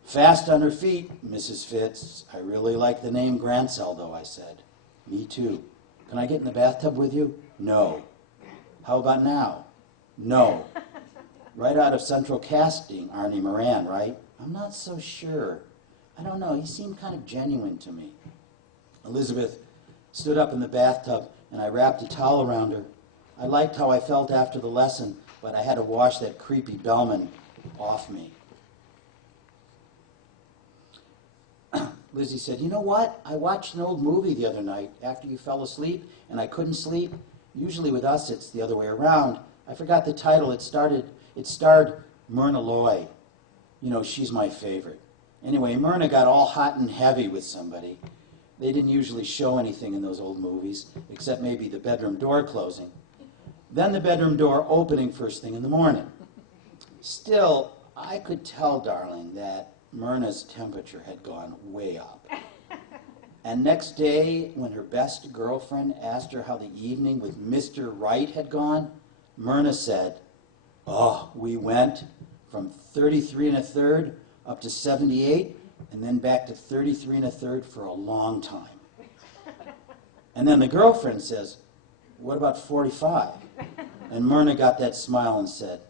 Fast on her feet, Mrs. Fitz. I really like the name Grancel, though, I said. Me too. Can I get in the bathtub with you? No. How about now? No. Right out of Central Casting, Arnie Moran, right? I'm not so sure. I don't know, he seemed kind of genuine to me. Elizabeth stood up in the bathtub, and I wrapped a towel around her. I liked how I felt after the lesson, but I had to wash that creepy bellman off me. Lizzie said, you know what? I watched an old movie the other night after you fell asleep, and I couldn't sleep. Usually with us, it's the other way around. I forgot the title. It starred Myrna Loy. You know, she's my favorite. Anyway, Myrna got all hot and heavy with somebody. They didn't usually show anything in those old movies, except maybe the bedroom door closing. Then the bedroom door opening first thing in the morning. Still, I could tell, darling, that Myrna's temperature had gone way up. And next day, when her best girlfriend asked her how the evening with Mr. Wright had gone, Myrna said, oh, we went from 33 1/3 up to 78, and then back to 33 1/3 for a long time. And then the girlfriend says, what about 45? And Myrna got that smile and said,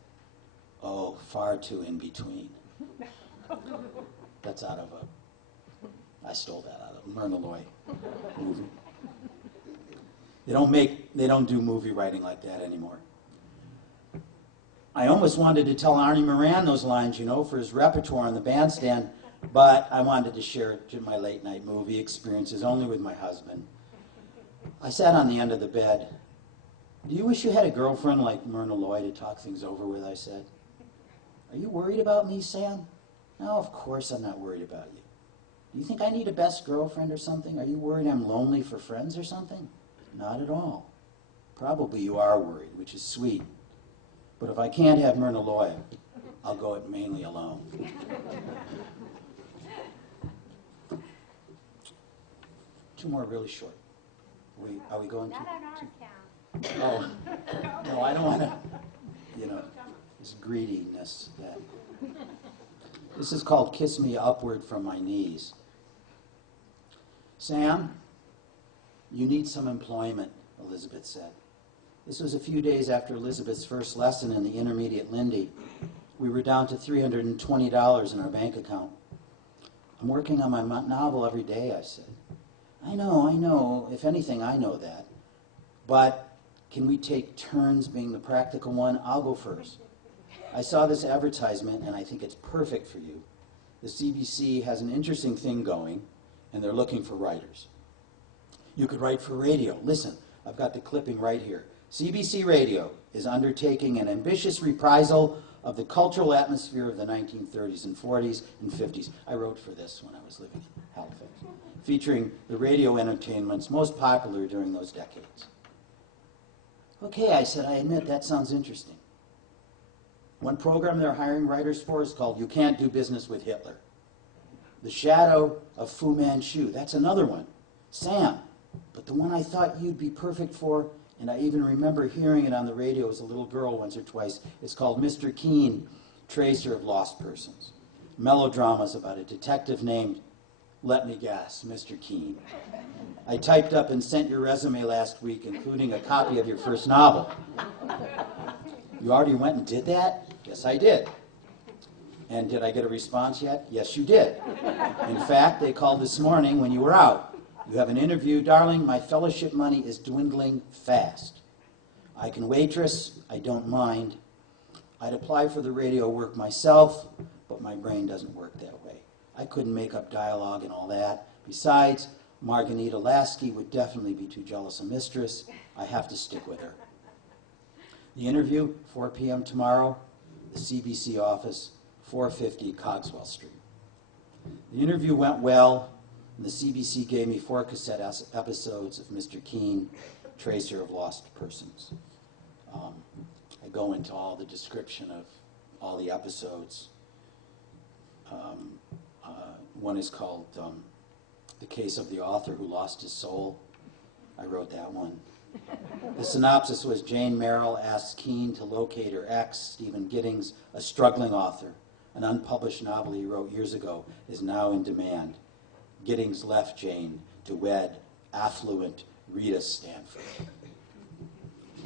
oh, far too in between. That's I stole that out of a Myrna Loy movie. They don't do movie writing like that anymore. I almost wanted to tell Arnie Moran those lines, you know, for his repertoire on the bandstand, but I wanted to share my late night movie experiences only with my husband. I sat on the end of the bed. Do you wish you had a girlfriend like Myrna Loy to talk things over with, I said. Are you worried about me, Sam? No, of course I'm not worried about you. Do you think I need a best girlfriend or something? Are you worried I'm lonely for friends or something? Not at all. Probably you are worried, which is sweet. But if I can't have Myrna Loy, I'll go it mainly alone. Two more really short. Are we going to? Not on our count. Oh, no, I don't want to, this greediness. This is called Kiss Me Upward from My Knees. Sam, you need some employment, Elizabeth said. This was a few days after Elizabeth's first lesson in the intermediate Lindy. We were down to $320 in our bank account. I'm working on my novel every day, I said. I know. If anything, I know that. But can we take turns being the practical one? I'll go first. I saw this advertisement, and I think it's perfect for you. The CBC has an interesting thing going, and they're looking for writers. You could write for radio. Listen, I've got the clipping right here. CBC Radio is undertaking an ambitious reprisal of the cultural atmosphere of the 1930s and 40s and 50s. I wrote for this when I was living in Halifax, featuring the radio entertainments most popular during those decades. Okay, I said, I admit that sounds interesting. One program they're hiring writers for is called You Can't Do Business with Hitler. The Shadow of Fu Manchu, that's another one. Sam, but the one I thought you'd be perfect for, and I even remember hearing it on the radio as a little girl once or twice, it's called Mr. Keen, Tracer of Lost Persons. Melodramas about a detective named, let me guess, Mr. Keen. I typed up and sent your resume last week, including a copy of your first novel. You already went and did that? Yes, I did. And did I get a response yet? Yes, you did. In fact, they called this morning when you were out. You have an interview. Darling, my fellowship money is dwindling fast. I can waitress. I don't mind. I'd apply for the radio work myself, but my brain doesn't work that way. I couldn't make up dialogue and all that. Besides, Margarita Lasky would definitely be too jealous a mistress. I have to stick with her. The interview, 4 p.m. tomorrow, the CBC office, 450 Cogswell Street. The interview went well, and the CBC gave me 4 cassette episodes of Mr. Keen, Tracer of Lost Persons. I go into all the description of all the episodes. One is called The Case of the Author Who Lost His Soul. I wrote that one. The synopsis was Jane Merrill asks Keene to locate her ex, Stephen Giddings, a struggling author. An unpublished novel he wrote years ago is now in demand. Giddings left Jane to wed affluent Rita Stanford.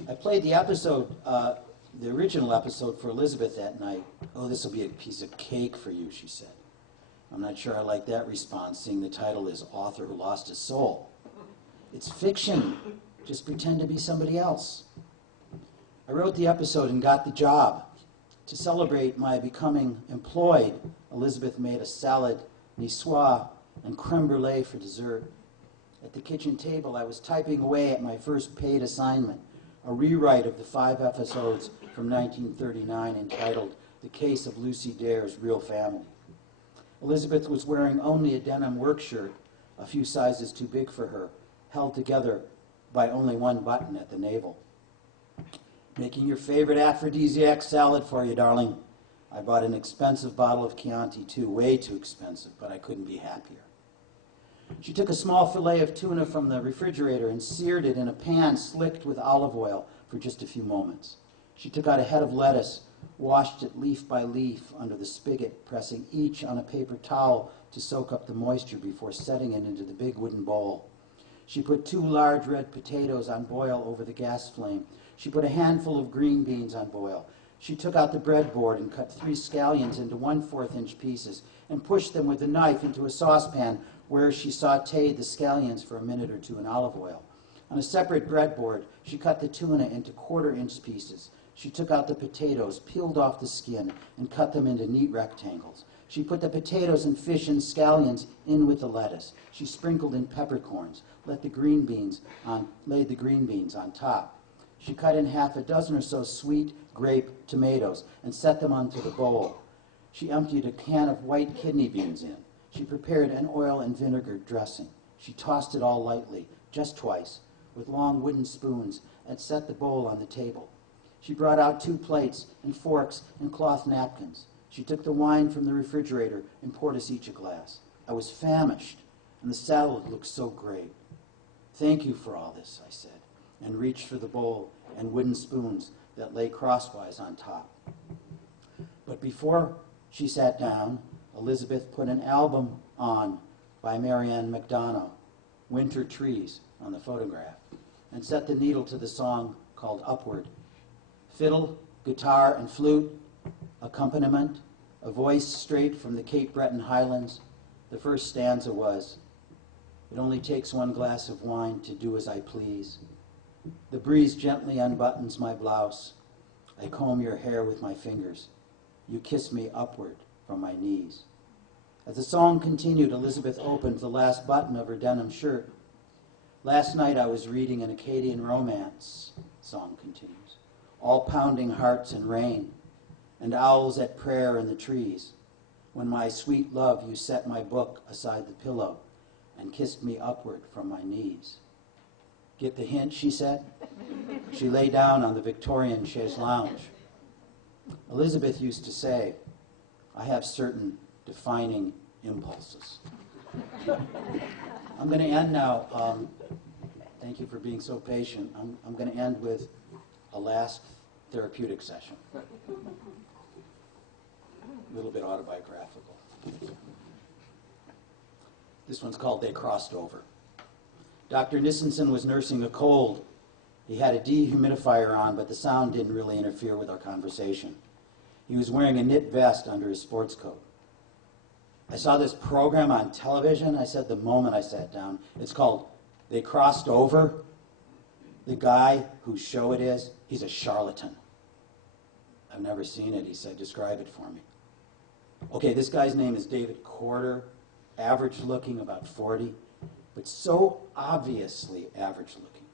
I played the episode, the original episode for Elizabeth that night. "Oh, this will be a piece of cake for you," she said. I'm not sure I like that response, seeing the title is Author Who Lost His Soul. It's fiction. Just pretend to be somebody else. I wrote the episode and got the job. To celebrate my becoming employed, Elizabeth made a salad, niçoise, and creme brulee for dessert. At the kitchen table, I was typing away at my first paid assignment, a rewrite of the 5 episodes from 1939 entitled The Case of Lucy Dare's Real Family. Elizabeth was wearing only a denim work shirt, a few sizes too big for her, held together by only one button at the navel. "Making your favorite aphrodisiac salad for you, darling. I bought an expensive bottle of Chianti, too, way too expensive, but I couldn't be happier." She took a small fillet of tuna from the refrigerator and seared it in a pan slicked with olive oil for just a few moments. She took out a head of lettuce, washed it leaf by leaf under the spigot, pressing each on a paper towel to soak up the moisture before setting it into the big wooden bowl. She put 2 large red potatoes on boil over the gas flame. She put a handful of green beans on boil. She took out the breadboard and cut 3 scallions into 1/4-inch pieces and pushed them with a knife into a saucepan where she sautéed the scallions for a minute or 2 in olive oil. On a separate breadboard, she cut the tuna into 1/4-inch pieces. She took out the potatoes, peeled off the skin, and cut them into neat rectangles. She put the potatoes and fish and scallions in with the lettuce. She sprinkled in peppercorns, laid the green beans on top. She cut in half a dozen or so sweet grape tomatoes and set them onto the bowl. She emptied a can of white kidney beans in. She prepared an oil and vinegar dressing. She tossed it all lightly, just twice, with long wooden spoons, and set the bowl on the table. She brought out 2 plates and forks and cloth napkins. She took the wine from the refrigerator and poured us each a glass. I was famished, and the salad looked so great. "Thank you for all this," I said, and reached for the bowl and wooden spoons that lay crosswise on top. But before she sat down, Elizabeth put an album on by Marianne McDonough, "Winter Trees," on the photograph, and set the needle to the song called "Upward." Fiddle, guitar, and flute, accompaniment, a voice straight from the Cape Breton Highlands. The first stanza was, "It only takes 1 glass of wine to do as I please. The breeze gently unbuttons my blouse. I comb your hair with my fingers. You kiss me upward from my knees." As the song continued, Elizabeth opened the last button of her denim shirt. "Last night I was reading an Acadian romance," the song continues. "All pounding hearts and rain, and owls at prayer in the trees. When my sweet love, you set my book aside the pillow and kissed me upward from my knees." "Get the hint," she said. She lay down on the Victorian chaise lounge. Elizabeth used to say, "I have certain defining impulses." I'm going to end now. Thank you for being so patient. I'm going to end with a last therapeutic session. A little bit autobiographical. This one's called "They Crossed Over." Dr. Nissenson was nursing a cold. He had a dehumidifier on, but the sound didn't really interfere with our conversation. He was wearing a knit vest under his sports coat. "I saw this program on television," I said the moment I sat down. "It's called They Crossed Over. The guy whose show it is, he's a charlatan." "I've never seen it," he said. "Describe it for me." "Okay, this guy's name is David Corder, average looking, about 40, but so obviously average looking.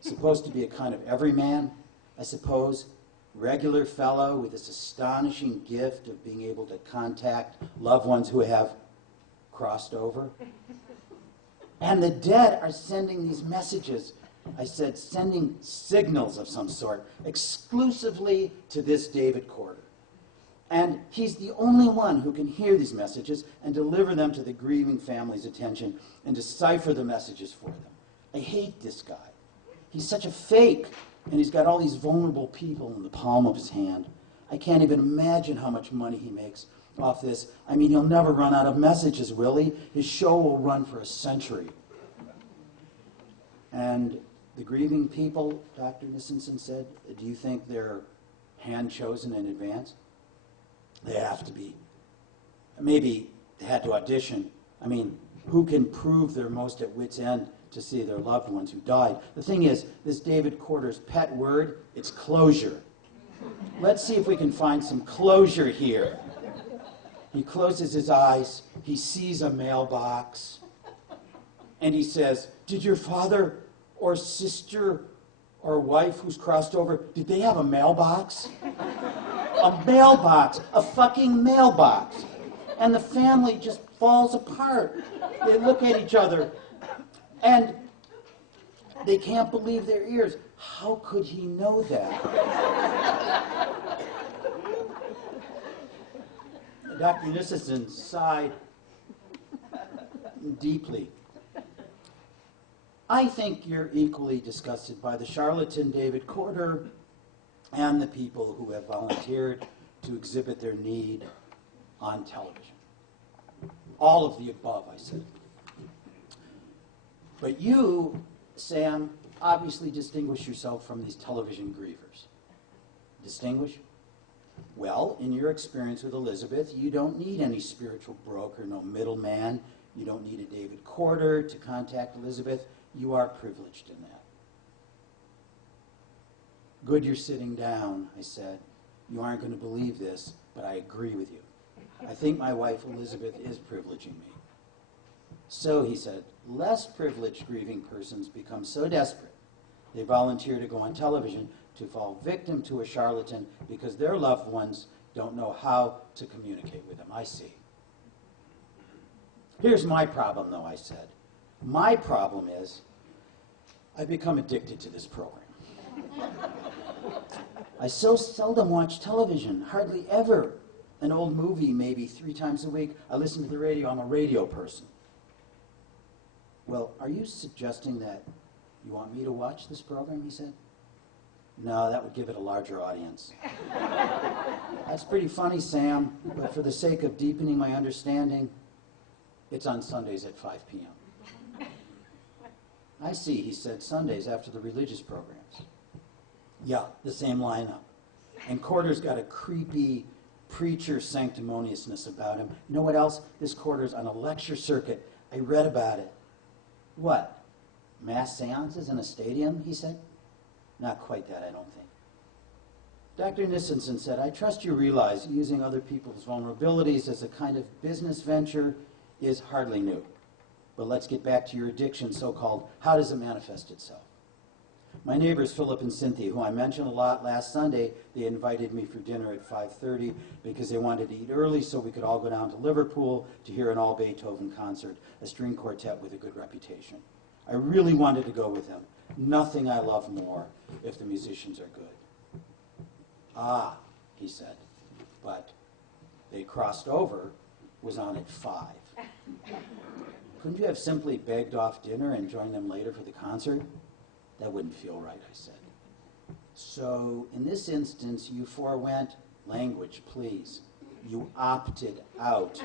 Supposed to be a kind of everyman, I suppose. Regular fellow with this astonishing gift of being able to contact loved ones who have crossed over. And the dead are sending these messages," I said, "sending signals of some sort, exclusively to this David Corder. And he's the only one who can hear these messages and deliver them to the grieving family's attention and decipher the messages for them. I hate this guy. He's such a fake, and he's got all these vulnerable people in the palm of his hand. I can't even imagine how much money he makes off this. I mean, he'll never run out of messages, will he? His show will run for a century. And the grieving people, Dr. Nissenson said, do you think they're hand-chosen in advance? They have to be. Maybe they had to audition. I mean, who can prove they're most at wit's end to see their loved ones who died? The thing is, this David Corder's pet word, it's closure. Let's see if we can find some closure here. He closes his eyes, he sees a mailbox, and he says, did your father or sister or wife who's crossed over, did they have a mailbox? A mailbox, a fucking mailbox. And the family just falls apart. They look at each other, and they can't believe their ears. How could he know that? Dr. Nissenson sighed deeply. I think you're equally disgusted by the charlatan David Corder and the people who have volunteered to exhibit their need on television. All of the above, I said. But you, Sam, obviously distinguish yourself from these television grievers. Distinguish? Well, in your experience with Elizabeth, you don't need any spiritual broker, no middleman. You don't need a David Corder to contact Elizabeth. You are privileged in that. Good you're sitting down, I said. You aren't going to believe this, but I agree with you. I think my wife Elizabeth is privileging me. So, he said, less privileged grieving persons become so desperate, they volunteer to go on television to fall victim to a charlatan because their loved ones don't know how to communicate with them. I see. Here's my problem, though, I said. My problem is I've become addicted to this program. I so seldom watch television, hardly ever. An old movie maybe 3 times a week. I listen to the radio. I'm a radio person. Well, are you suggesting that you want me to watch this program, he said. No, that would give it a larger audience. That's pretty funny, Sam, but for the sake of deepening my understanding, it's on Sundays at 5 p.m. I see, he said, Sundays after the religious programs. Yeah, the same lineup. And Corder's got a creepy preacher sanctimoniousness about him. You know what else? This Corder's on a lecture circuit. I read about it. What? Mass seances in a stadium, he said? Not quite that, I don't think. Dr. Nissenson said, I trust you realize using other people's vulnerabilities as a kind of business venture is hardly new. But let's get back to your addiction, so-called. How does it manifest itself? My neighbors, Philip and Cynthia, who I mentioned a lot last Sunday, they invited me for dinner at 5:30 because they wanted to eat early so we could all go down to Liverpool to hear an all-Beethoven concert, a string quartet with a good reputation. I really wanted to go with them. Nothing I love more if the musicians are good. Ah, he said, but they crossed over was on at 5. Couldn't you have simply begged off dinner and joined them later for the concert? That wouldn't feel right, I said. So, in this instance, you forewent language, please. You opted out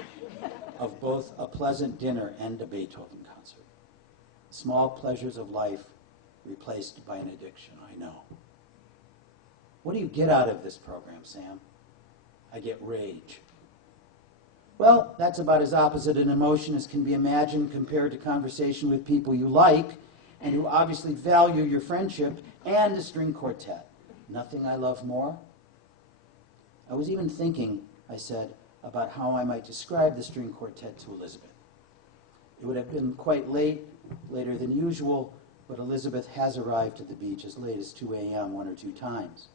of both a pleasant dinner and a Beethoven concert. Small pleasures of life replaced by an addiction, I know. What do you get out of this program, Sam? I get rage. Well, that's about as opposite an emotion as can be imagined compared to conversation with people you like and who obviously value your friendship and the string quartet. Nothing I love more. I was even thinking, I said, about how I might describe the string quartet to Elizabeth. It would have been quite late, later than usual, but Elizabeth has arrived at the beach as late as 2 a.m. 1 or 2 times.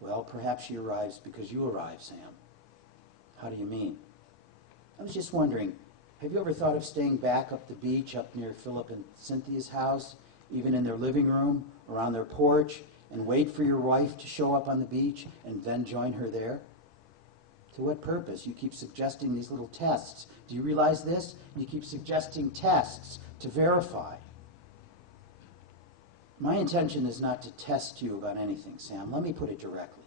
Well, perhaps she arrives because you arrive, Sam. How do you mean? I was just wondering, have you ever thought of staying back up the beach, up near Philip and Cynthia's house, even in their living room or on their porch, and wait for your wife to show up on the beach and then join her there? To what purpose? You keep suggesting these little tests. Do you realize this? You keep suggesting tests to verify. My intention is not to test you about anything, Sam. Let me put it directly.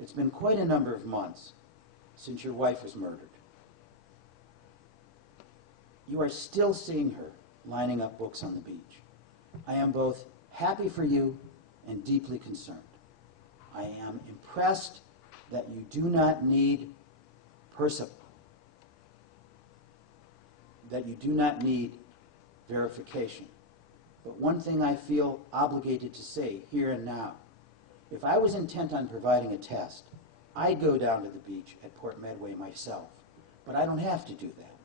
It's been quite a number of months since your wife was murdered. You are still seeing her lining up books on the beach. I am both happy for you and deeply concerned. I am impressed that you do not need verification. But one thing I feel obligated to say here and now, if I was intent on providing a test, I'd go down to the beach at Port Medway myself. But I don't have to do that,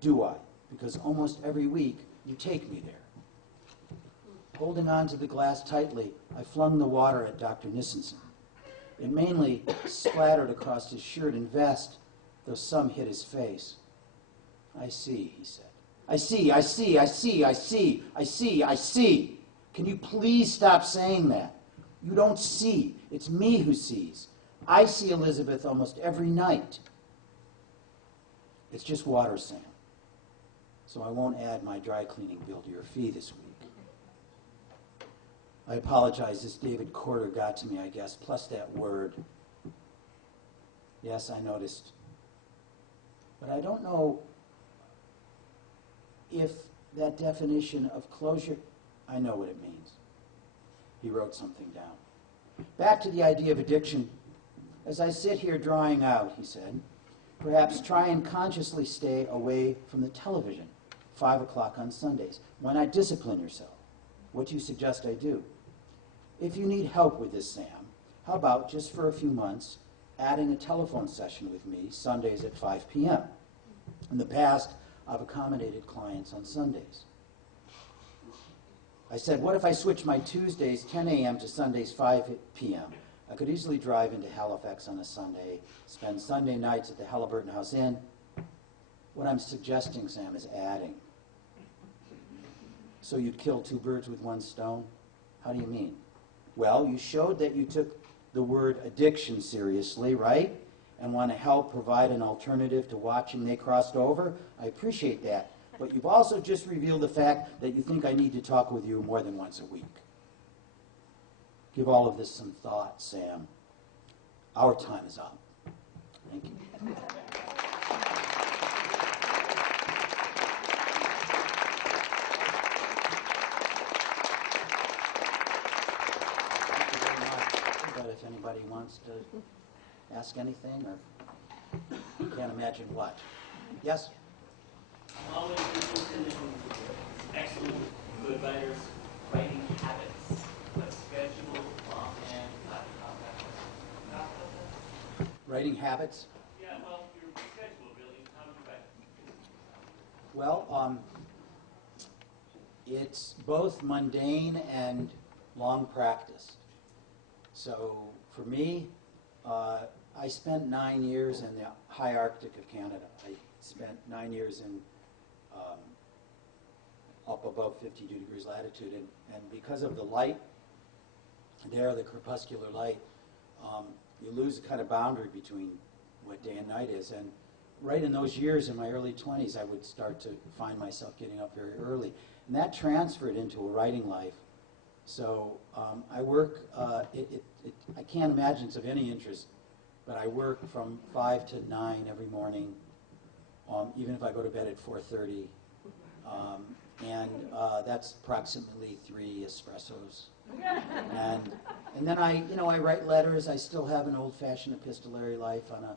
do I? Because almost every week you take me there. Holding on to the glass tightly, I flung the water at Dr. Nissenson. It mainly splattered across his shirt and vest, though some hit his face. I see, he said. I see, I see, I see, I see, I see, I see. Can you please stop saying that? You don't see. It's me who sees. I see Elizabeth almost every night. It's just water, Sam. So I won't add my dry cleaning bill to your fee this week. I apologize, this David Corder got to me, I guess, plus that word. Yes, I noticed. But I don't know if that definition of closure, I know what it means. He wrote something down. Back to the idea of addiction. As I sit here drawing out, he said, perhaps try and consciously stay away from the television, 5 o'clock on Sundays. Why not discipline yourself? What do you suggest I do? If you need help with this, Sam, how about just for a few months adding a telephone session with me Sundays at 5 p.m.? In the past, I've accommodated clients on Sundays. I said, what if I switch my Tuesdays 10 a.m. to Sundays 5 p.m.? I could easily drive into Halifax on a Sunday, spend Sunday nights at the Halliburton House Inn. What I'm suggesting, Sam, is adding. So you'd kill 2 birds with 1 stone? How do you mean? Well, you showed that you took the word addiction seriously, right? And want to help provide an alternative to watching They Crossed Over. I appreciate that. But you've also just revealed the fact that you think I need to talk with you more than once a week. Give all of this some thought, Sam. Our time is up. Thank you. But if anybody wants to ask anything, or can't imagine what. Yes? I'm always interested in excellent, good writers' writing habits, like schedule, longhand, not Writing habits? Yeah, well, your schedule, really. How do you write? Well, it's both mundane and long practice. So for me, I spent 9 years in the high Arctic of Canada. I spent 9 years in up above 52 degrees latitude, and because of the light there, the crepuscular light, you lose a kind of boundary between what day and night is. And right in those years, in my early 20s, I would start to find myself getting up very early. And that transferred into a writing life. So I work, I can't imagine it's of any interest, but I work from 5 to 9 every morning, even if I go to bed at 4:30. And that's approximately 3 espressos. And then I write letters. I still have an old-fashioned epistolary life on a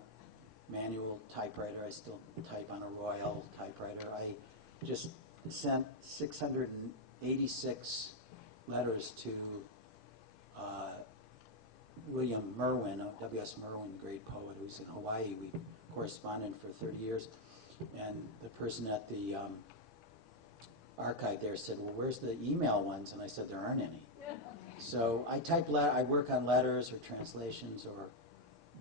manual typewriter. I still type on a Royal typewriter. I just sent 686 letters to William Merwin, W.S. Merwin, great poet, who's in Hawaii. We corresponded for 30 years. And the person at the archive there said, well, where's the email ones? And I said, there aren't any. So I work on letters or translations or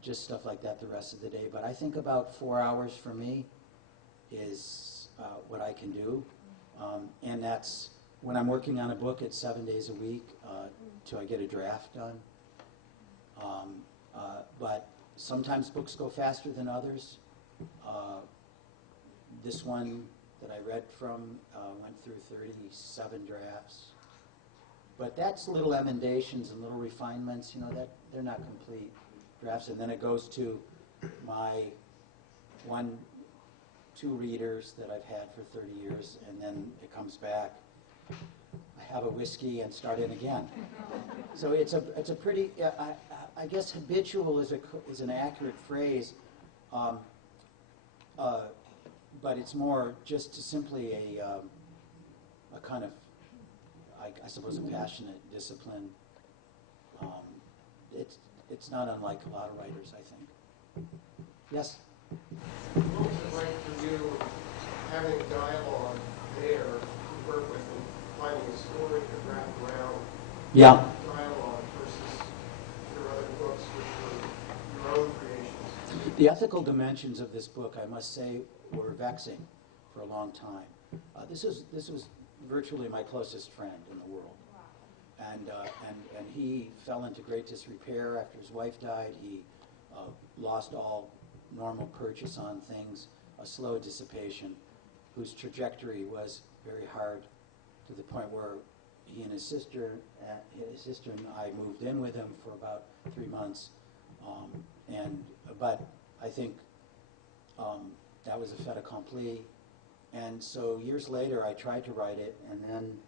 just stuff like that the rest of the day. But I think about 4 hours for me is what I can do. And that's when I'm working on a book, it's 7 days a week till I get a draft done. But Sometimes books go faster than others. This one that I read from went through 37 drafts. But that's little emendations and little refinements, that they're not complete drafts. And then it goes to my 2 readers that I've had for 30 years, and then it comes back. I have a whiskey and start in again. So it's a pretty, I guess habitual is an accurate phrase, but it's more just simply a kind of, I suppose, a passionate discipline. It's not unlike a lot of writers, I think. Yes? What was it like for you having a dialogue there to work with and finding a story to wrap around Yeah. dialogue versus your other books, which were your own creations? The ethical dimensions of this book, I must say, were vexing for a long time. This was virtually my closest friend in the world. And he fell into great disrepair after his wife died. He lost all normal purchase on things, a slow dissipation, whose trajectory was very hard, to the point where he and his sister and I moved in with him for about 3 months. But I think that was a fait accompli. And so years later, I tried to write it, and then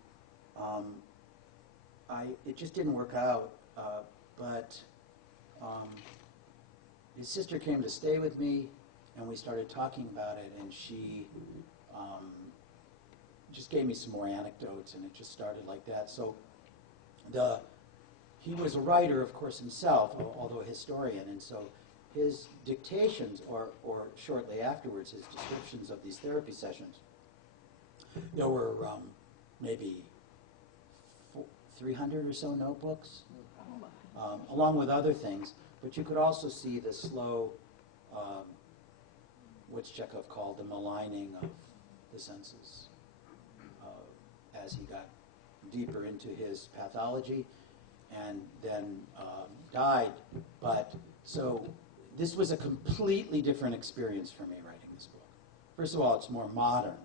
it just didn't work out. But his sister came to stay with me, and we started talking about it, and she just gave me some more anecdotes, and it just started like that. So he was a writer, of course, himself, although a historian, and so his dictations, or shortly afterwards, his descriptions of these therapy sessions, there were maybe 300 or so notebooks, along with other things. But you could also see the slow, which Chekhov called the maligning of the senses, as he got deeper into his pathology and then died. But so this was a completely different experience for me writing this book. First of all, it's more modern,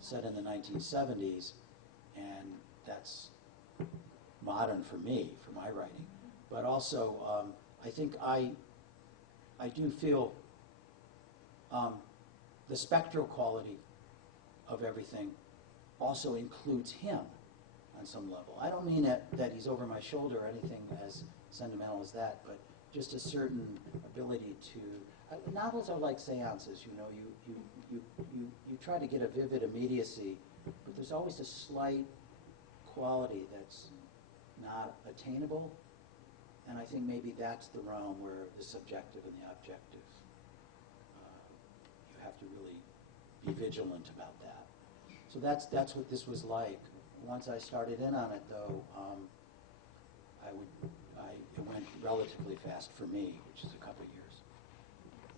set in the 1970s, and that's modern for me, for my writing. But also, I think I do feel the spectral quality of everything also includes him on some level. I don't mean that he's over my shoulder or anything as sentimental as that, but just a certain ability to... novels are like seances, you try to get a vivid immediacy, but there's always a slight quality that's not attainable, and I think maybe that's the realm where the subjective and the objective, you have to really be vigilant about that. So that's what this was like. Once I started in on it, though, it went relatively fast for me, which is a couple of years.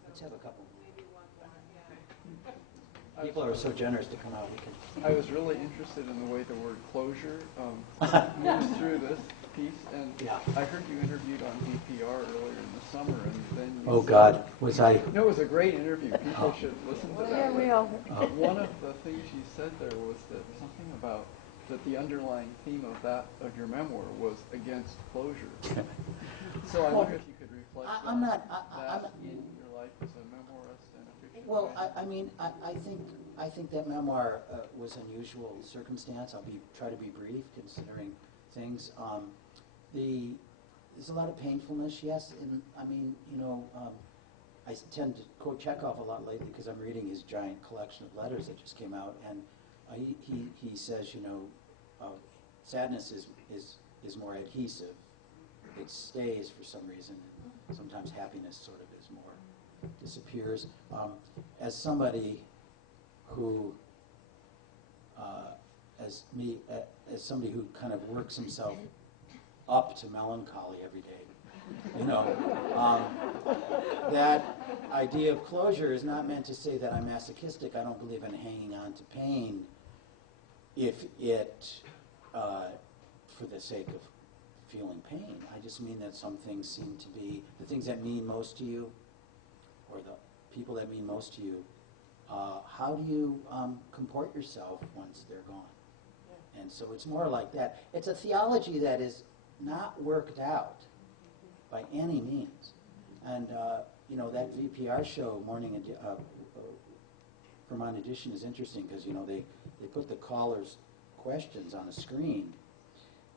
Let's have a couple. Maybe one more, yeah. People are so generous to come out. We can. I was really interested in the way the word closure moves through this piece, and Yeah. I heard you interviewed on DPR earlier in the summer, and then you Oh said- God, was I? No, it was a great interview. People should listen to that. Yeah, we all. One of the things you said there was that something about that the underlying theme of your memoir was against closure. So I wonder if you could reflect I'm on not- that in your life as a memoirist and a fiction Well, writer. I think that memoir was unusual circumstance. Try to be brief, considering things. There's a lot of painfulness, yes, and I tend to quote Chekhov a lot lately because I'm reading his giant collection of letters that just came out, and he says, sadness is more adhesive. It stays for some reason, and sometimes happiness sort of is more disappears. As somebody who, as somebody who kind of works himself up to melancholy every day, that idea of closure is not meant to say that I'm masochistic. I don't believe in hanging on to pain if it, for the sake of feeling pain. I just mean that some things seem to be, the things that mean most to you, or the people that mean most to you, how do you comport yourself once they're gone? And so it's more like that. It's a theology that is not worked out by any means. And, you know, that VPR show, Vermont Edition, is interesting because, you know, they put the callers' questions on a screen,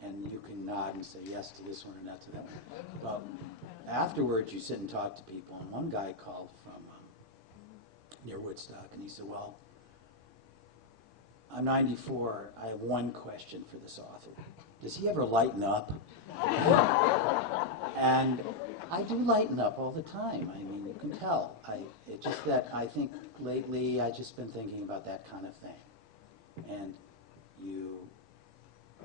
and you can nod and say yes to this one or not to that one. But afterwards, you sit and talk to people. And one guy called from near Woodstock, and he said, well, I'm 94. I have one question for this author. Does he ever lighten up? And I do lighten up all the time. I mean, you can tell. It's just that I think lately I've just been thinking about that kind of thing. And you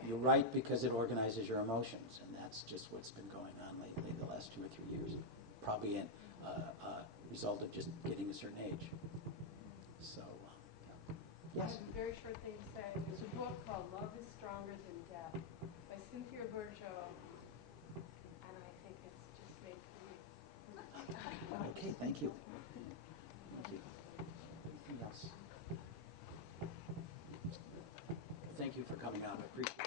write because it organizes your emotions, and that's just what's been going on lately, the last 2 or 3 years. Probably a result of just getting a certain age. So, I yes. have a very short thing to say. There's a book called Love is Stronger Than Death by Cynthia Bourgeois, and I think it's just made for me. Okay, thank you. Thank you. Anything else? Thank you for coming out. I appreciate it.